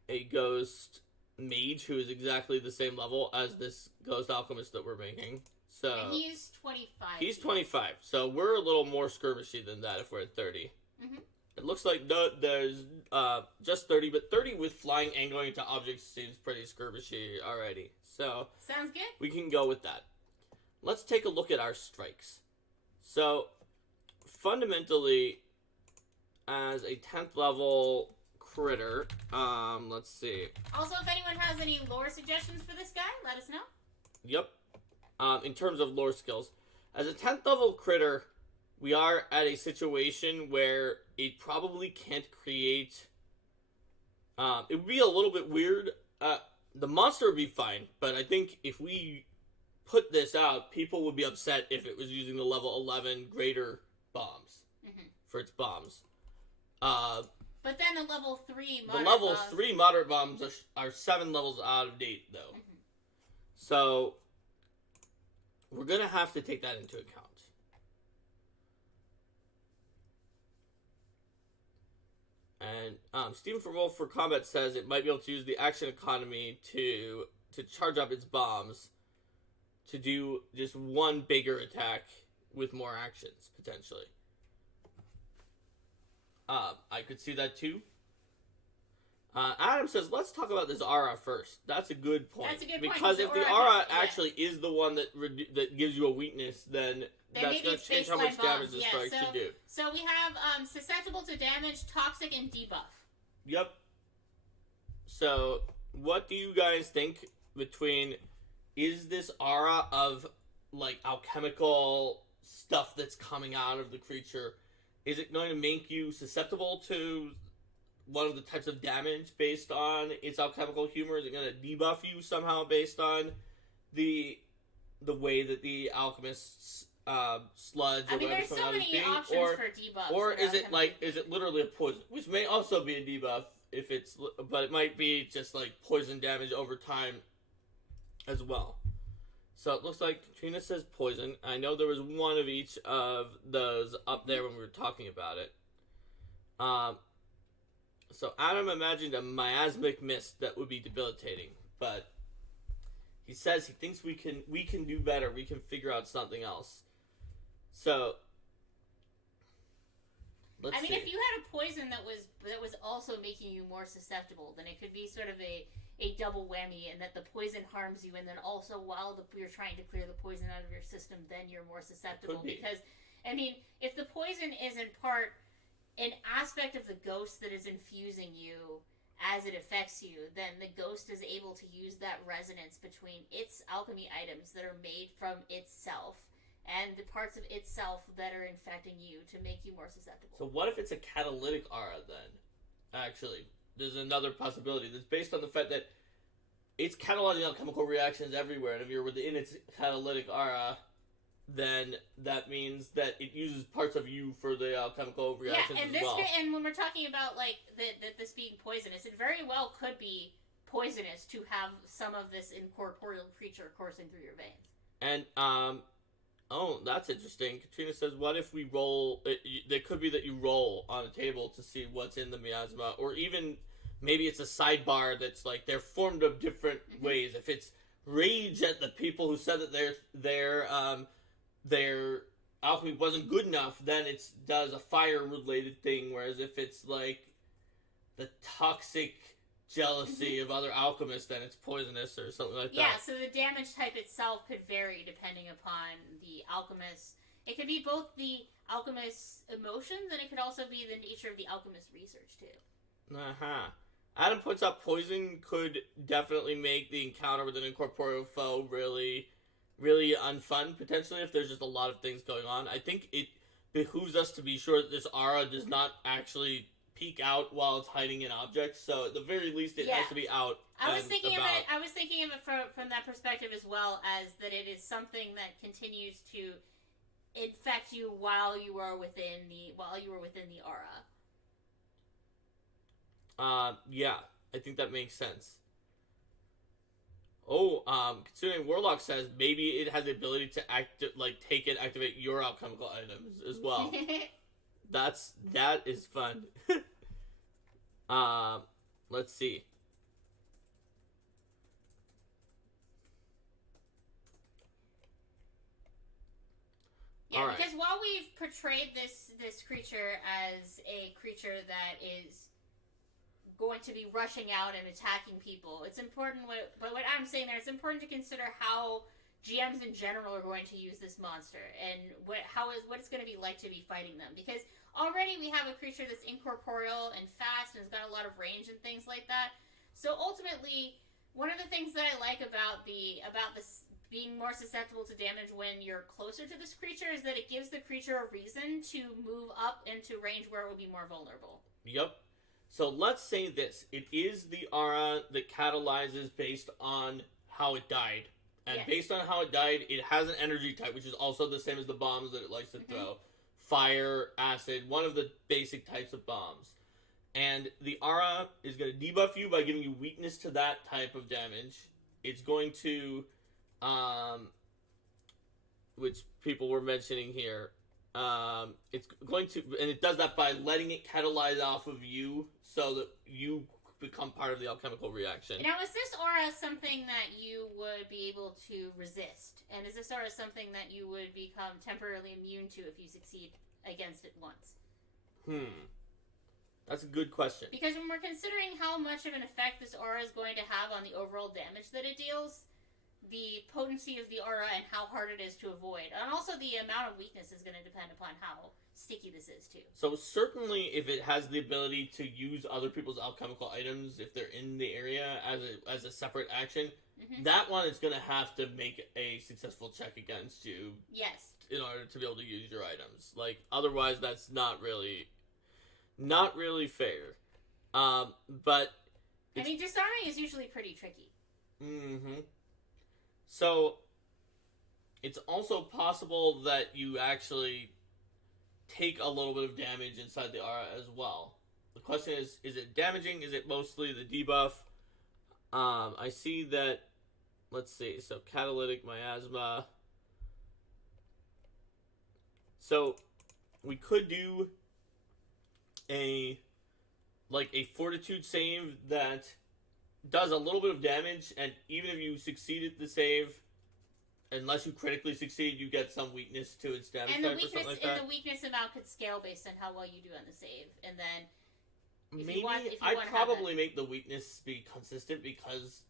a ghost mage who is exactly the same level as this ghost alchemist that we're making. So and he's 25. He's 25. So we're a little more skirmishy than that if we're at 30. Mm-hmm. It looks like there's just 30, but 30 with flying and going into objects seems pretty skirmishy already. So sounds good. We can go with that. Let's take a look at our strikes. So fundamentally, as a 10th level critter, let's see. Also, if anyone has any lore suggestions for this guy, let us know. Yep. In terms of lore skills, as a 10th level critter, we are at a situation where it probably can't create. It would be a little bit weird. The monster would be fine, but I think if we put this out, people would be upset if it was using the level 11 greater bombs for its bombs. But then the level 3 moderate The level 3 moderate bombs are 7 levels out of date, though. So we're going to have to take that into account. And Stephen from Wolf for Combat says it might be able to use the action economy to charge up its bombs to do just one bigger attack with more actions, potentially. I could see that too. Adam says, let's talk about this aura first. That's a good point. That's a good point. Because if the aura actually is the one that gives you a weakness, then that's going to change how much damage the strikes to do. So we have susceptible to damage, toxic, and debuff. Yep. So what do you guys think between... Is this aura of, like, alchemical stuff that's coming out of the creature, is it going to make you susceptible to one of the types of damage based on its alchemical humor? Is it going to debuff you somehow based on the way that the alchemist's sludge or whatever there's so many options for debuffs. Or is it literally a poison, which may also be a debuff but it might be just like poison damage over time as well. So it looks like Katrina says poison. I know there was one of each of those up there when we were talking about it. So Adam imagined a miasmic mist that would be debilitating, but he says he thinks we can do better. We can figure out something else. So let's see. If you had a poison that was also making you more susceptible, then it could be sort of a double whammy, and that the poison harms you, and then also while you're trying to clear the poison out of your system, then you're more susceptible. Because, if the poison is in part an aspect of the ghost that is infusing you as it affects you, then the ghost is able to use that resonance between its alchemy items that are made from itself and the parts of itself that are infecting you to make you more susceptible. So what if it's a catalytic aura then? Actually, there's another possibility that's based on the fact that it's catalyzing alchemical reactions everywhere, and if you're within its catalytic aura, then that means that it uses parts of you for the alchemical reactions as well. And when we're talking about this being poisonous, it very well could be poisonous to have some of this incorporeal creature coursing through your veins. And Oh, that's interesting. Katrina says, what if we roll... It could be that you roll on a table to see what's in the miasma, or even maybe it's a sidebar that's like they're formed of different ways. If it's rage at the people who said that their alchemy wasn't good enough, then it does a fire-related thing, whereas if it's like the toxic jealousy of other alchemists, then it's poisonous or something like that. Yeah, so the damage type itself could vary depending upon the alchemist. It could be both the alchemist's emotions, and it could also be the nature of the alchemist's research, too. Adam puts up poison could definitely make the encounter with an incorporeal foe really, really unfun, potentially, if there's just a lot of things going on. I think it behooves us to be sure that this aura does not actually peek out while it's hiding in objects, so at the very least it has to be out. I was thinking of it from that perspective as well, as that it is something that continues to infect you while you were within the aura. Yeah, I think that makes sense. Considering Warlock says maybe it has the ability to take and activate your alchemical items as well. That is fun. Let's see. Yeah, because while we've portrayed this creature as a creature that is going to be rushing out and attacking people, it's important. But what I'm saying there, it's important to consider how GMs in general are going to use this monster and what it's going to be like to be fighting them. Because already we have a creature that's incorporeal and fast and has got a lot of range and things like that. So ultimately, one of the things that I like about this being more susceptible to damage when you're closer to this creature is that it gives the creature a reason to move up into range where it would be more vulnerable. Yep. So let's say this. It is the aura that catalyzes based on how it died. And based on how it died, it has an energy type, which is also the same as the bombs that it likes to throw. Fire, acid, one of the basic types of bombs. And the aura is going to debuff you by giving you weakness to that type of damage. It's going to... which people were mentioning here. It's going to, and it does that by letting it catalyze off of you, so that you become part of the alchemical reaction. Now, is this aura something that you would be able to resist? And is this aura something that you would become temporarily immune to if you succeed against it once? That's a good question. Because when we're considering how much of an effect this aura is going to have on the overall damage that it deals, the potency of the aura and how hard it is to avoid. And also the amount of weakness is going to depend upon how sticky this is, too. So certainly if it has the ability to use other people's alchemical items, if they're in the area as a separate action, that one is going to have to make a successful check against you. Yes. In order to be able to use your items. Like, otherwise that's not really fair. But... I mean, disarming is usually pretty tricky. So, it's also possible that you actually take a little bit of damage inside the aura as well. The question is it damaging? Is it mostly the debuff? I see that, let's see, so catalytic miasma. So, we could do a fortitude save that does a little bit of damage, and even if you succeed at the save, unless you critically succeed, you get some weakness to its damage type or something like that. And the weakness amount could scale based on how well you do on the save. And then, maybe I'd probably make the weakness be consistent, because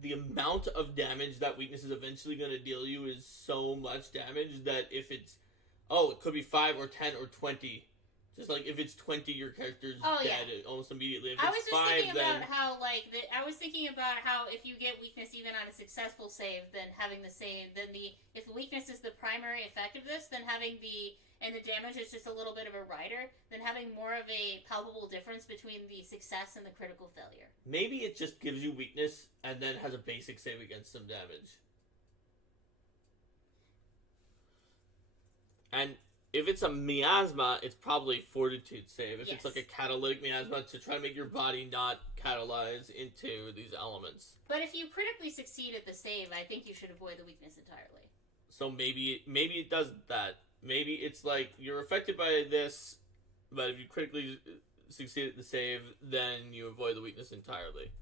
the amount of damage that weakness is eventually going to deal you is so much damage that if it's, it could be 5 or 10 or 20. Just like if it's 20, your character's dead almost immediately. If it's 5, then I was thinking about how if you get weakness even on a successful save, then having the save, if the weakness is the primary effect of this, then having the damage is just a little bit of a rider, then having more of a palpable difference between the success and the critical failure. Maybe it just gives you weakness and then has a basic save against some damage. And if it's a miasma, it's probably fortitude save. If it's like a catalytic miasma, to try to make your body not catalyze into these elements. But if you critically succeed at the save, I think you should avoid the weakness entirely. So maybe it does that. Maybe it's like you're affected by this, but if you critically succeed at the save, then you avoid the weakness entirely.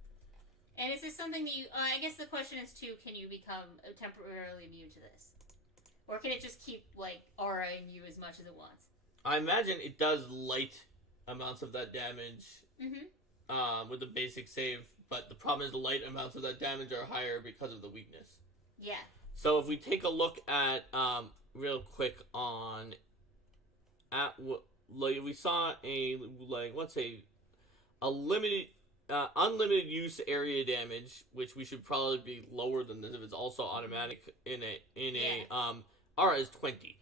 And is this something that you... I guess the question is, too, can you become temporarily immune to this? Or can it just keep, like, auraing you as much as it wants? I imagine it does light amounts of that damage with the basic save, but the problem is the light amounts of that damage are higher because of the weakness. Yeah. So if we take a look at, real quick on... like, we saw a, like, let's say, a limited... unlimited use area damage, which we should probably be lower than this if it's also automatic Aura is 20,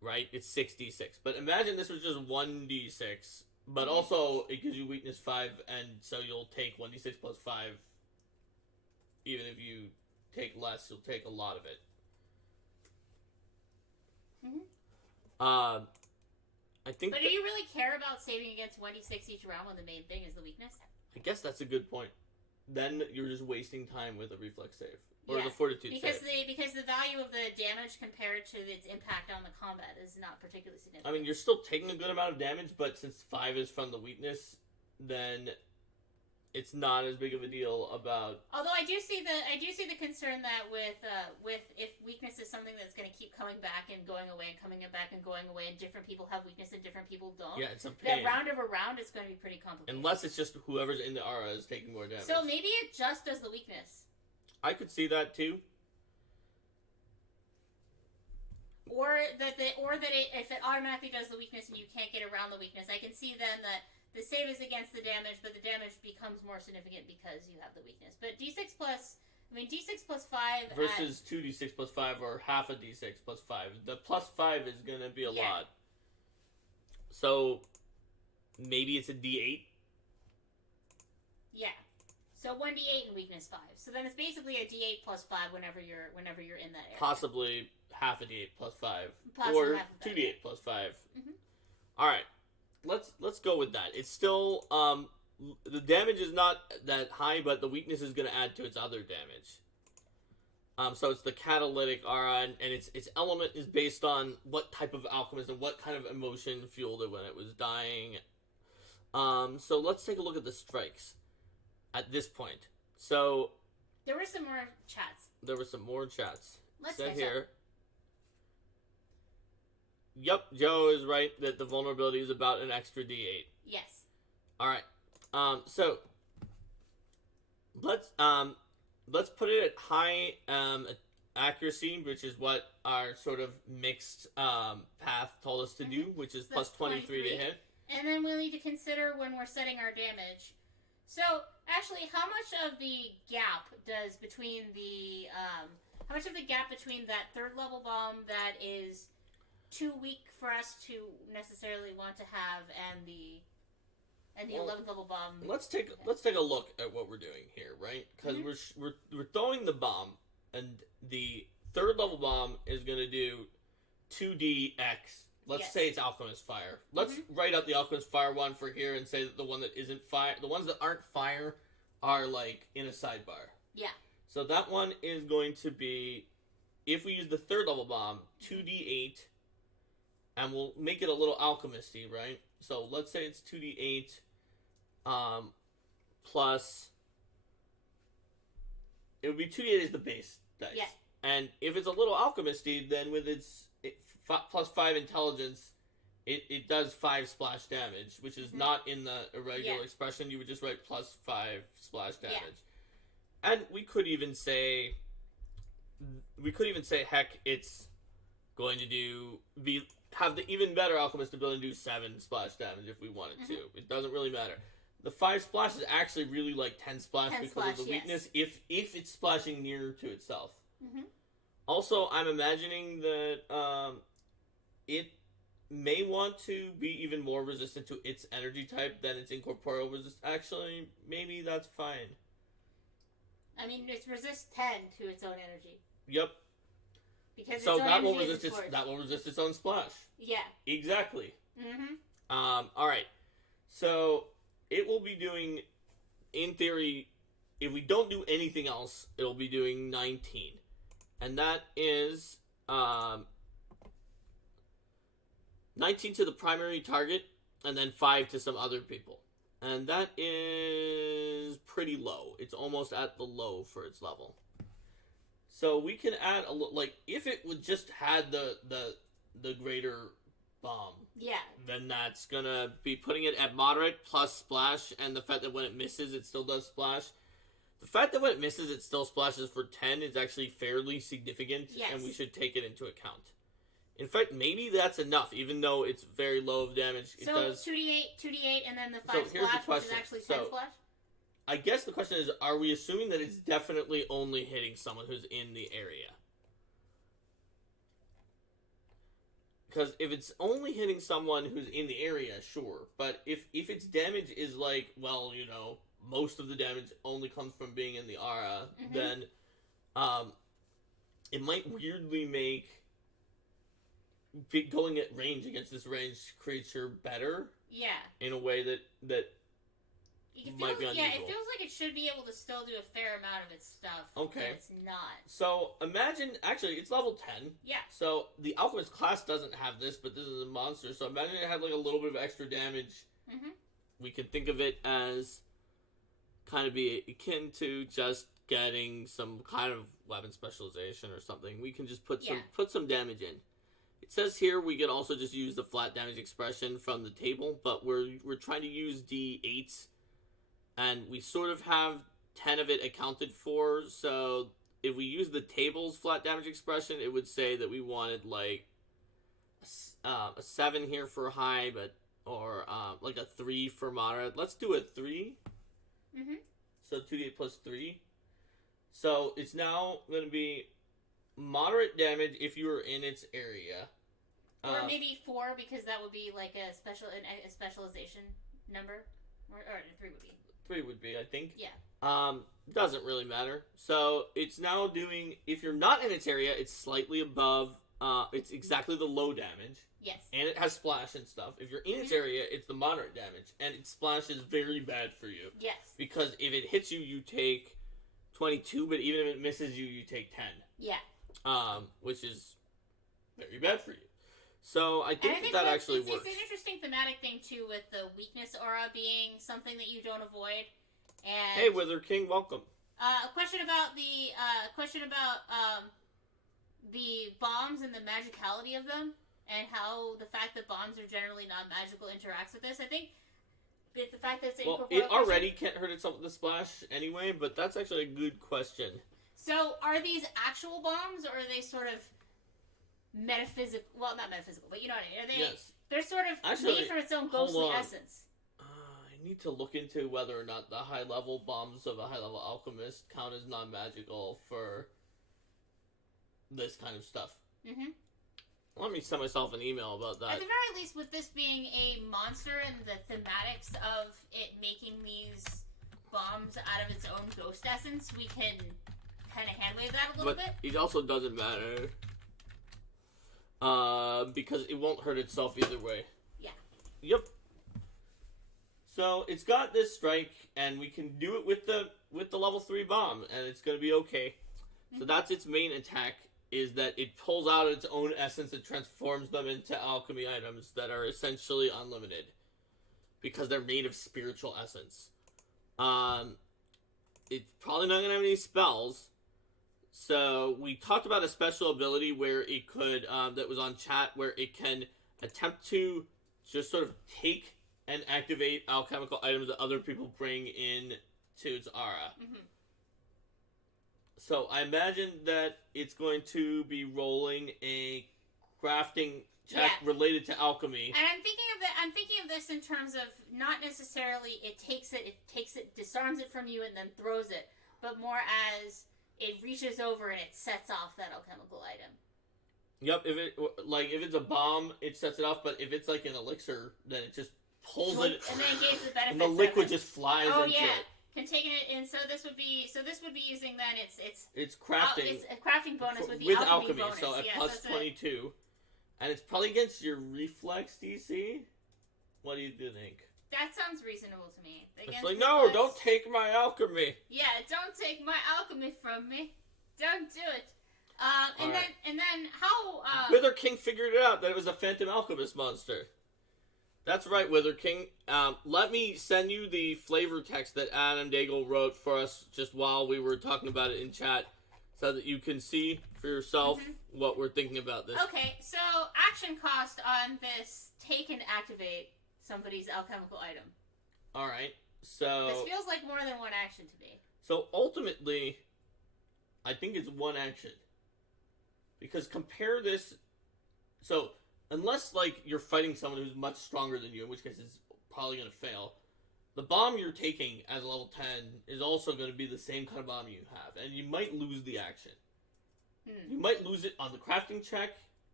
right? It's 6d6. But imagine this was just 1d6, but also it gives you weakness 5, and so you'll take 1d6 plus 5. Even if you take less, you'll take a lot of it. I think. But do you really care about saving against 1d6 each round when the main thing is the weakness? I guess that's a good point. Then you're just wasting time with a reflex save. Or the fortitude because save. Because the value of the damage compared to its impact on the combat is not particularly significant. I mean, you're still taking a good amount of damage, but since 5 is from the weakness, then it's not as big of a deal about... Although I do see the concern that with if weakness is something that's going to keep coming back and going away and coming back and going away, and different people have weakness and different people don't. Yeah, it's a pain. That round over round is going to be pretty complicated. Unless it's just whoever's in the aura is taking more damage. So maybe it just does the weakness. I could see that too. Or that if it automatically does the weakness and you can't get around the weakness, I can see then that the save is against the damage, but the damage becomes more significant because you have the weakness. But d6 plus 5 versus 2d6 plus 5 or half a d6 plus 5. The plus 5 is going to be a lot. So maybe it's a d8. Yeah. So 1d8 and weakness 5. So then it's basically a d8 plus 5 whenever you're in that area. Possibly half a d8 plus 5. Possibly or half of that, 2d8 plus 5. All right. Let's go with that. It's still the damage is not that high, but the weakness is going to add to its other damage. So it's the catalytic aura, and its element is based on what type of alchemist and what kind of emotion fueled it when it was dying. So let's take a look at the strikes at this point. So there were some more chats. Let's Set here. Yep, Joe is right that the vulnerability is about an extra d8. Yes. All right. So let's put it at high accuracy, which is what our sort of mixed path told us to do, which is so plus 23 to hit. And then we'll need to consider when we're setting our damage. So actually, how much of the gap does between the between that 3rd level bomb that is too weak for us to necessarily want to have and the 11th level bomb? Let's take a look at what we're doing here, right? Because we're throwing the bomb, and the 3rd level bomb is going to do 2dx. Let's say it's alchemist fire. Let's write out the alchemist fire one for here and say that the one that isn't fire, the ones that aren't fire, are like in a sidebar. Yeah. So that one is going to be, if we use the 3rd level bomb, 2d8. And we'll make it a little alchemisty, right? So let's say it's 2d8 plus... It would be 2d8 as the base dice. Yeah. And if it's a little alchemisty, then with its plus 5 intelligence, it does 5 splash damage, which is not in the irregular expression. You would just write plus 5 splash damage. Yeah. And we could even say, heck, it's going to have the even better alchemist ability to do 7 splash damage if we wanted to. It doesn't really matter. The 5 splash is actually really like 10 splash because of the weakness if it's splashing near to itself. Also, I'm imagining that it may want to be even more resistant to its energy type than its incorporeal resist. Actually, maybe that's fine. I mean, it resists 10 to its own energy. Yep. Because so that will resist its own splash. Yeah. Exactly. All right. So it will be doing, in theory, if we don't do anything else, it will be doing 19, and that is 19 to the primary target, and then 5 to some other people. And that is pretty low. It's almost at the low for its level. So we can add if it would just had the greater bomb. Yeah. Then that's gonna be putting it at moderate plus splash, and the fact that when it misses, it still does splash. The fact that when it misses, it still splashes for 10 is actually fairly significant, yes. and we should take it into account. In fact, maybe that's enough, even though it's very low of damage. It does 2d8, and then the 5 splash, which is actually 10 splash? I guess the question is, are we assuming that it's definitely only hitting someone who's in the area? Because if it's only hitting someone who's in the area, sure. But if its damage is most of the damage only comes from being in the aura, then it might weirdly make going at range against this ranged creature better. Yeah. In a way that might be unusual. Yeah, it feels like it should be able to still do a fair amount of its stuff. Okay. But it's not. So imagine, actually, it's level 10. Yeah. So the alchemist class doesn't have this, but this is a monster. So imagine it had a little bit of extra damage. Mm-hmm. We can think of it as kind of be akin to just getting some kind of weapon specialization or something. We can just put some damage in. It says here we can also just use the flat damage expression from the table, but we're trying to use D8s, and we sort of have 10 of it accounted for. So if we use the table's flat damage expression, it would say that we wanted a 7 here for high, or a 3 for moderate. Let's do a 3. Mm-hmm. So 2d8 plus 3. So it's now going to be moderate damage if you were in its area. Or maybe 4, because that would be like a specialization number. Or 3 would be. 3 would be, I think. Yeah. Doesn't really matter. So it's now doing, if you're not in its area, it's slightly above, it's exactly the low damage. Yes. And it has splash and stuff. If you're in its area, it's the moderate damage. And its splash is very bad for you. Yes. Because if it hits you, you take 22, but even if it misses you, you take 10. Yeah. Which is very bad for you. So I think that actually works. It's an interesting thematic thing too, with the weakness aura being something that you don't avoid. And hey, Wither King, welcome. A question about the bombs and the magicality of them, and how the fact that bombs are generally not magical interacts with this. I think the fact that it's it already can't hurt itself with the splash anyway, but that's actually a good question. So, are these actual bombs, or are they sort of metaphysical? Well, not metaphysical, but you know what I mean. Are they? Yes. They're sort of made from its own ghostly essence. I need to look into whether or not the high-level bombs of a high-level alchemist count as non-magical for this kind of stuff. Mm-hmm. Let me send myself an email about that. At the very least, with this being a monster and the thematics of it making these bombs out of its own ghost essence, we can kind of handwave that a little bit. It also doesn't matter. Because it won't hurt itself either way. Yeah. Yep. So it's got this strike, and we can do it with the level 3 bomb, and it's gonna be okay. Mm-hmm. So that's its main attack, is that it pulls out its own essence and transforms them into alchemy items that are essentially unlimited. Because they're made of spiritual essence. It's probably not gonna have any spells. So we talked about a special ability where it could, that was on chat, where it can attempt to just sort of take and activate alchemical items that other people bring in to its aura. Mm-hmm. So I imagine that it's going to be rolling a crafting check related to alchemy. And I'm thinking of this in terms of not necessarily it takes it, disarms it from you and then throws it, but more as it reaches over and it sets off that alchemical item. Yep, if it's a bomb, it sets it off, but if it's like an elixir, then it just pulls it, and then gains the benefits. And the liquid just flies into it. Can take it, and so this would be using then it's crafting. It's a crafting bonus with the alchemy bonus. So at plus 22, and it's probably against your reflex DC. What do you think? That sounds reasonable to me. It's like, no, don't take my alchemy. Yeah, don't take my alchemy from me. Don't do it. And then how Wither King figured it out that it was a Phantom Alchemist monster. That's right, Wither King. Let me send you the flavor text that Adam Daigle wrote for us just while we were talking about it in chat, so that you can see for yourself what we're thinking about this. Okay, so action cost on this take and activate somebody's alchemical item. Alright, so... This feels like more than one action to me. So ultimately, I think it's one action. Because compare this... So, unless, like, you're fighting someone who's much stronger than you, in which case it's probably going to fail, the bomb you're taking as a level 10 is also going to be the same kind of bomb you have. And you might lose the action. You might lose it on the crafting check,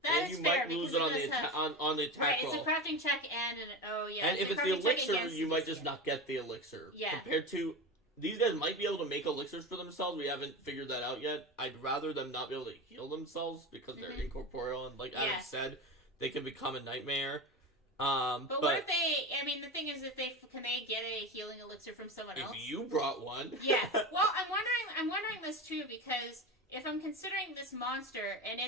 and you might lose it on the attack roll. It's a crafting check and an... And if it's the elixir, you might just not get the elixir. Yeah. Compared to... These guys might be able to make elixirs for themselves. We haven't figured that out yet. I'd rather them not be able to heal themselves because they're incorporeal. And like Adam said, they can become a nightmare. But what if they... I mean, the thing is, can they get a healing elixir from someone else? If you brought one. Yeah. Well, I'm wondering this too, because if I'm considering this monster, and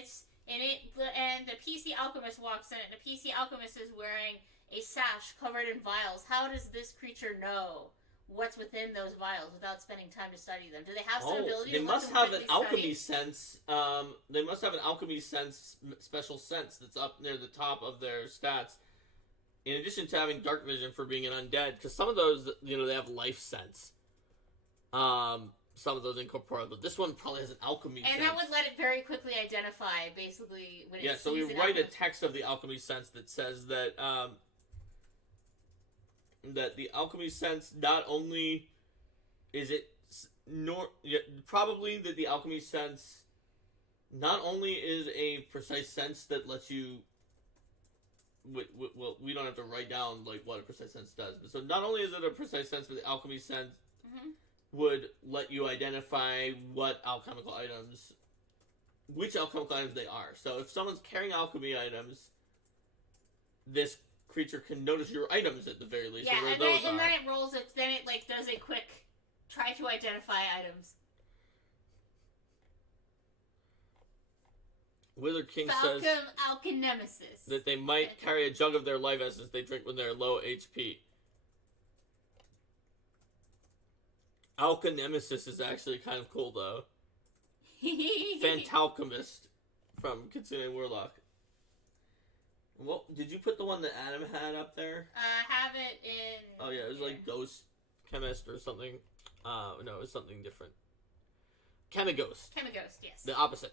the PC alchemist walks in, and the PC alchemist is wearing a sash covered in vials, how does this creature know what's within those vials without spending time to study them? Do they have some ability? They must have an alchemy sense. They must have an alchemy sense, special sense that's up near the top of their stats. In addition to having dark vision for being an undead, because some of those, they have life sense. Some of those incorporeal, but this one probably has an alchemy sense. And that would let it very quickly identify, basically, when it so we write a text of the alchemy sense that says that, that the alchemy sense not only is it... probably that the alchemy sense not only is a precise sense that lets you... Well, we don't have to write down, like, what a precise sense does. But so not only is it a precise sense, but the alchemy sense... would let you identify which alchemical items they are. So if someone's carrying alchemy items, this creature can notice your items at the very least. Yeah, and then it rolls it. Then it does a quick try to identify items. Wither King Falcon says Alchenemesis that they might carry a jug of their life essence they drink when they're low HP. Alchenemesis is actually kind of cool, though. Fantalchemist from Kitsune Warlock. Well, did you put the one that Adam had up there? I have it in... Oh, yeah, it was like Ghost Chemist or something. No, it was something different. Chemighost. Chemighost, yes. The opposite.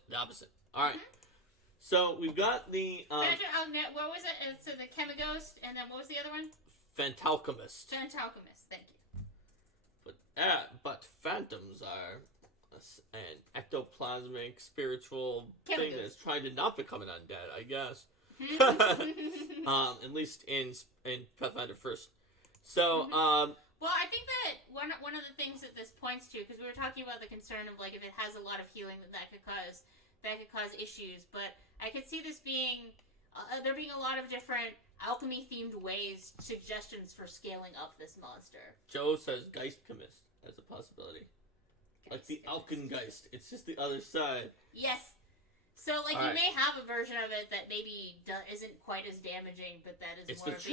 Alright. So, we've got the... what was it? So, the Chemighost, and then what was the other one? Fantalchemist. Fantalchemist, thank you. But phantoms are an ectoplasmic spiritual thing that's trying to not become an undead, I guess. At least in Pathfinder First. So, well, I think that one of the things that this points to, because we were talking about the concern of like if it has a lot of healing, that could cause issues. But I could see this being there being a lot of different alchemy-themed ways, suggestions for scaling up this monster. Joe says Geistchemist as a possibility. Like the Alchengeist. It's just the other side. Yes. So, like, you may have a version of it that maybe isn't quite as damaging, but that is more... It's the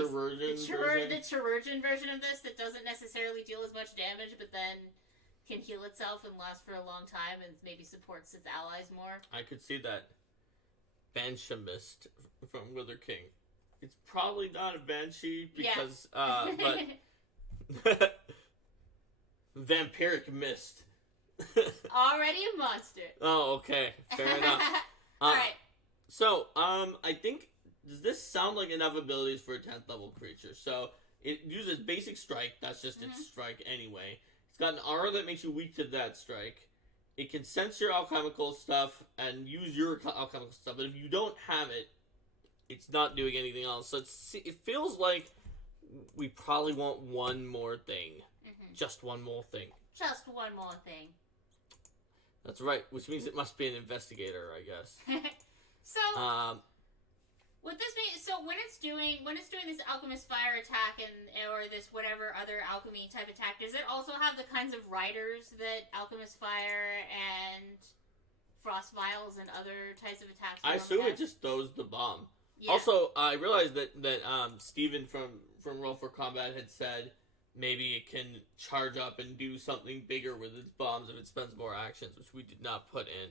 Chirurgeon version of this that doesn't necessarily deal as much damage, but then can heal itself and last for a long time and maybe supports its allies more. I could see that. Banshemist from Wither King. It's probably not a banshee because, but vampiric mist. Already a monster. Oh, okay, fair enough. All right. So, I think does this sound like enough abilities for a 10th level creature? So it uses basic strike. That's just its strike anyway. It's got an aura that makes you weak to that strike. It can sense your alchemical stuff and use your alchemical stuff, but if you don't have it, it's not doing anything else. So it feels like we probably want one more thing. Just one more thing. Just one more thing. That's right, which means it must be an investigator, I guess. So, would this be when it's doing this alchemist fire attack or this whatever other alchemy type attack? Does it also have the kinds of riders that alchemist fire and frost vials and other types of attacks. I assume it just throws the bomb. Yeah. Also, I realized that Steven from Roll for Combat had said maybe it can charge up and do something bigger with its bombs if it spends more actions, which we did not put in.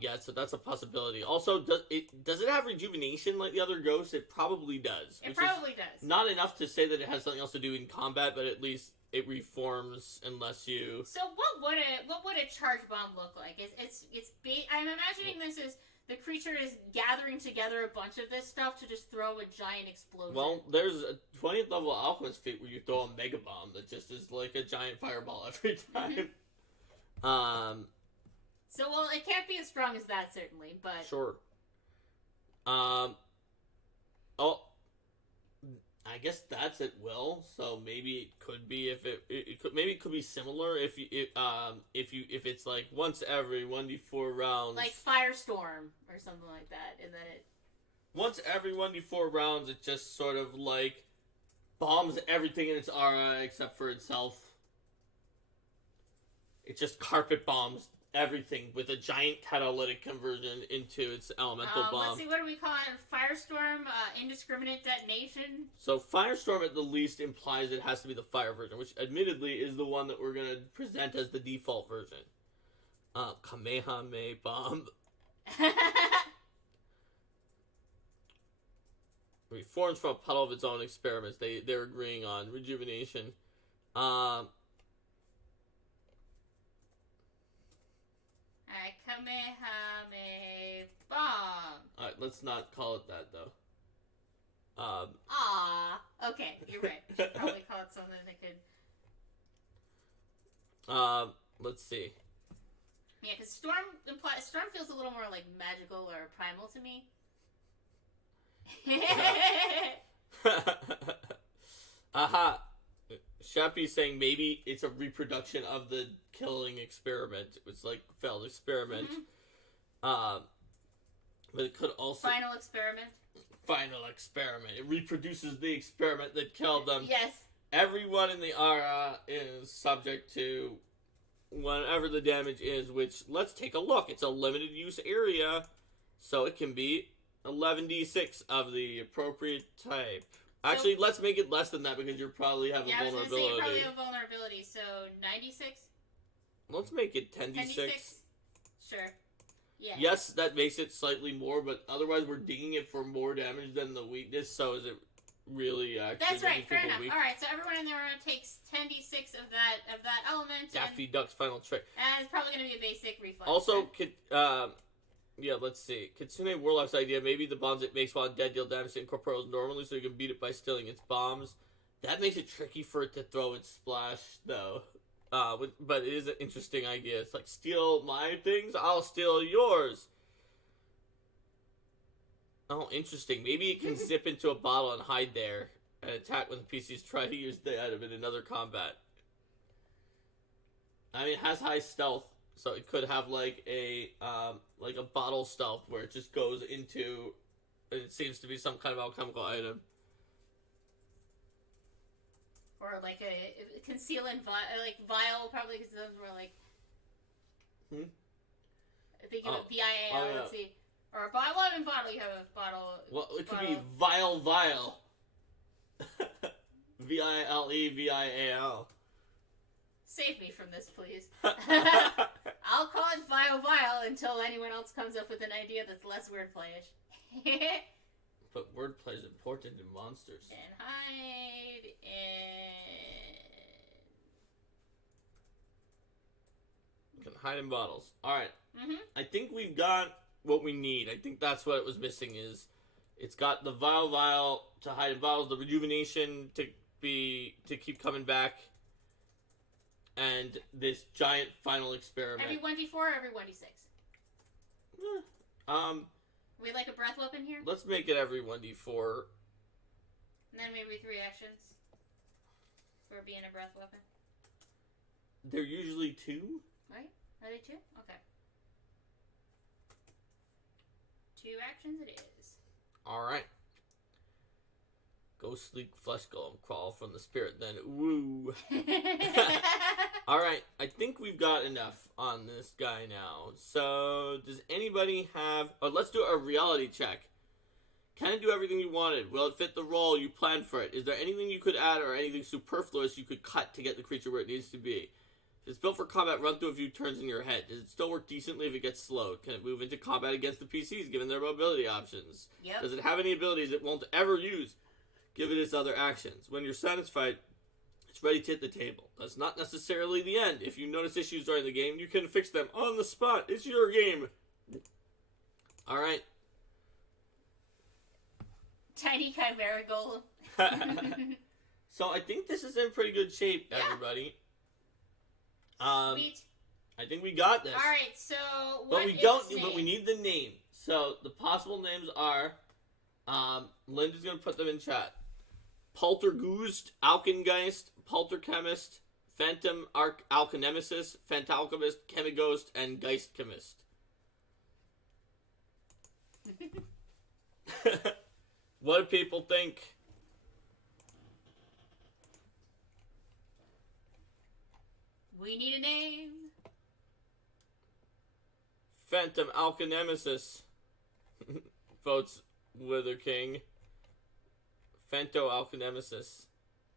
Yeah, so that's a possibility. Also, does it have rejuvenation like the other ghosts? It probably does. It probably does. Not enough to say that it has something else to do in combat, but at least it reforms unless you. So what would a charge bomb look like? I'm imagining this is the creature is gathering together a bunch of this stuff to just throw a giant explosion. Well, there's a 20th level alchemist feat where you throw a mega bomb that just is like a giant fireball every time. So, well, it can't be as strong as that, certainly, but... Sure. I guess that's at will, so maybe it could be if it could be similar if it's like once every 1d4 rounds. Like Firestorm or something like that, and then it... Once every 1d4 rounds, it just sort of like bombs everything in its aura except for itself. It just carpet bombs everything with a giant catalytic conversion into its elemental bomb. Let's see, what do we call it? Firestorm, indiscriminate detonation? So Firestorm at the least implies it has to be the fire version, which admittedly is the one that we're going to present as the default version. Kamehameha bomb. Reforms from a puddle of its own experiments. They're agreeing on rejuvenation. Kamehameha bomb. Alright, let's not call it that, though. Okay, you're right. We should probably call it something that could... Let's see. Yeah, because Storm feels a little more, like, magical or primal to me. Aha! Shappy's saying maybe it's a reproduction of the killing experiment. It was like a failed experiment. Mm-hmm. But it could also... Final experiment. It reproduces the experiment that killed them. Yes. Everyone in the aura is subject to whatever the damage is, which, let's take a look. It's a limited use area, so it can be 11d6 of the appropriate type. Actually, let's make it less than that because you probably have a vulnerability. I was going to say you probably have a vulnerability, so 96? Let's make it 10d6. 10d6? Sure. Yeah. Yes, that makes it slightly more, but otherwise we're digging it for more damage than the weakness, so is it really actually... That's right, fair enough. Alright, so everyone in there takes 10d6 of that element. Daffy Duck's final trick. And it's probably going to be a basic reflex. Also, yeah, let's see. Kitsune Warlock's idea, maybe the bombs it makes while dead deal damage to incorporeals normally, so you can beat it by stealing its bombs. That makes it tricky for it to throw its splash, though. But it is an interesting idea. It's like, steal my things, I'll steal yours. Oh, interesting. Maybe it can zip into a bottle and hide there and attack when the PCs try to use the item in another combat. I mean, it has high stealth, so it could have like a bottle stealth where it just goes into, and it seems to be some kind of alchemical item. Or like a concealant vial, probably, because those were like... I think of VIAL, yeah. Let's see. Or a bottle, well, in bottle, you have a bottle... Well, it could be vial. VILEVIAL. Save me from this, please. I'll call it vial until anyone else comes up with an idea that's less wordplayish. But wordplay is important in monsters. And hide in... You can hide in bottles. Alright. Mm-hmm. I think we've got what we need. I think that's what it was missing is it's got the vial to hide in bottles, the rejuvenation to keep coming back, and this giant final experiment. Every 1d4 or every 1d6? We like a breath weapon here? Let's make it every 1d4. And then maybe 3 actions for being a breath weapon. They're usually 2. Right? Are they 2? Okay. 2 actions it is. Alright. Ghostly flesh golem crawl from the spirit. Then woo. All right, I think we've got enough on this guy now. So does anybody have? Oh, let's do a reality check. Can it do everything you wanted? Will it fit the role you planned for it? Is there anything you could add or anything superfluous you could cut to get the creature where it needs to be? If it's built for combat, run through a few turns in your head. Does it still work decently if it gets slowed? Can it move into combat against the PCs given their mobility options? Yep. Does it have any abilities it won't ever use given its other actions? When you're satisfied, it's ready to hit the table. That's not necessarily the end. If you notice issues during the game, you can fix them on the spot. It's your game. Alright. Tiny chimera golem. So I think this is in pretty good shape, everybody. Sweet. I think we got this. All right. So but we need the name. So the possible names are. Linda's gonna put them in chat. Poltergeist, Alchengeist, Polterchemist, Phantom Alchenemesis, Phantalchemist, Chemighost, and Geistchemist. What do people think? We need a name. Phantom Alchenemesis votes Wither King. Phanto Alchenemesis,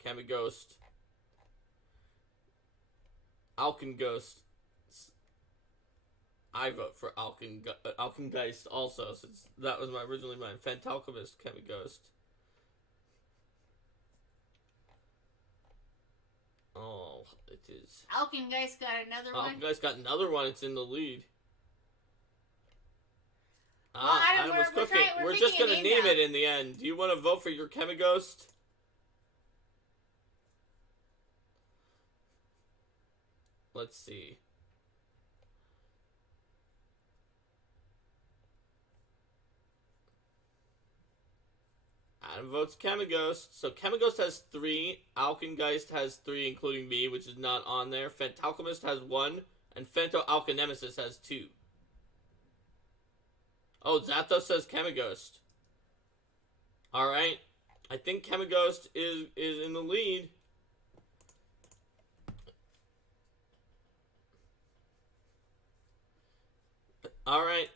Chemighost, Alchenghost. I vote for Alchengeist also, since that was originally mine. Phantalchemist, Chemighost. Oh, it is. Alchemist got another one. Alchemist got another one. It's in the lead. Well, Adam was cooking. We're just going to name it in the end. Do you want to vote for your Chemighost? Let's see. Adam votes Chemighost. So Chemighost has 3. Alchengeist has 3, including me, which is not on there. Phantalchemist has 1. And Phanto Alchenemesis has 2. Oh, Zathos says Chemighost. Alright. I think Chemighost is in the lead. Alright.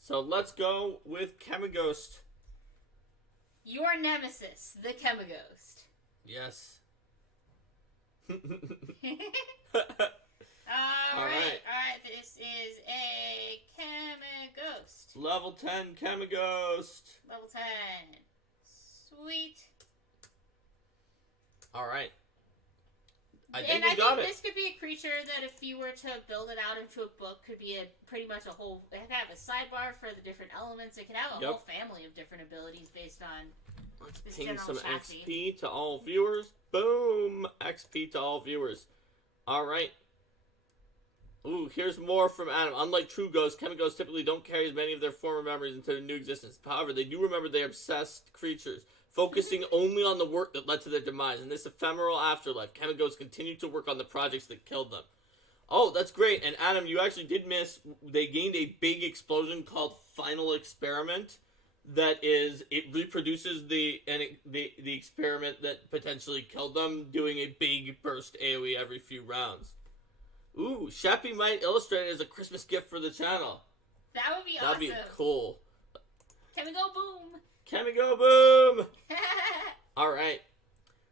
So let's go with Chemighost. Your nemesis, the Chemighost. Yes. Alright, this is a Chemighost. Level 10 Chemighost. Level 10. Sweet. Alright. I I think think it. This could be a creature that if you were to build it out into a book, could be pretty much a whole... It could have a sidebar for the different elements. It could have a whole family of different abilities based on Let's this ping general some chassis. XP to all viewers. Boom! XP to all viewers. Alright. Ooh, here's more from Adam. Unlike true ghosts, chemighosts typically don't carry as many of their former memories into their new existence. However, they do remember their obsessed creatures, focusing only on the work that led to their demise. In this ephemeral afterlife, chemighosts continue to work on the projects that killed them. Oh, that's great. And Adam, you actually did miss. They gained a big explosion called Final Experiment. That is, it reproduces the experiment that potentially killed them, doing a big burst AoE every few rounds. Ooh, Shappy might illustrate it as a Christmas gift for the channel. That would be That'd awesome. be cool. Chemigo boom. Chemigo boom. All right.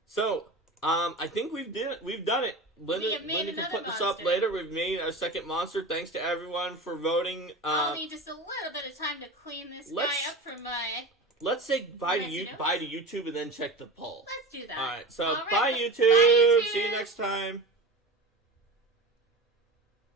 So, I think we've done it. Linda can put this up later. We've made our second monster. Thanks to everyone for voting. I'll need just a little bit of time to clean this guy up from my... Let's say bye to YouTube and then check the poll. Let's do that. All right. So, All right, bye, YouTube. Bye, YouTube. See you next time.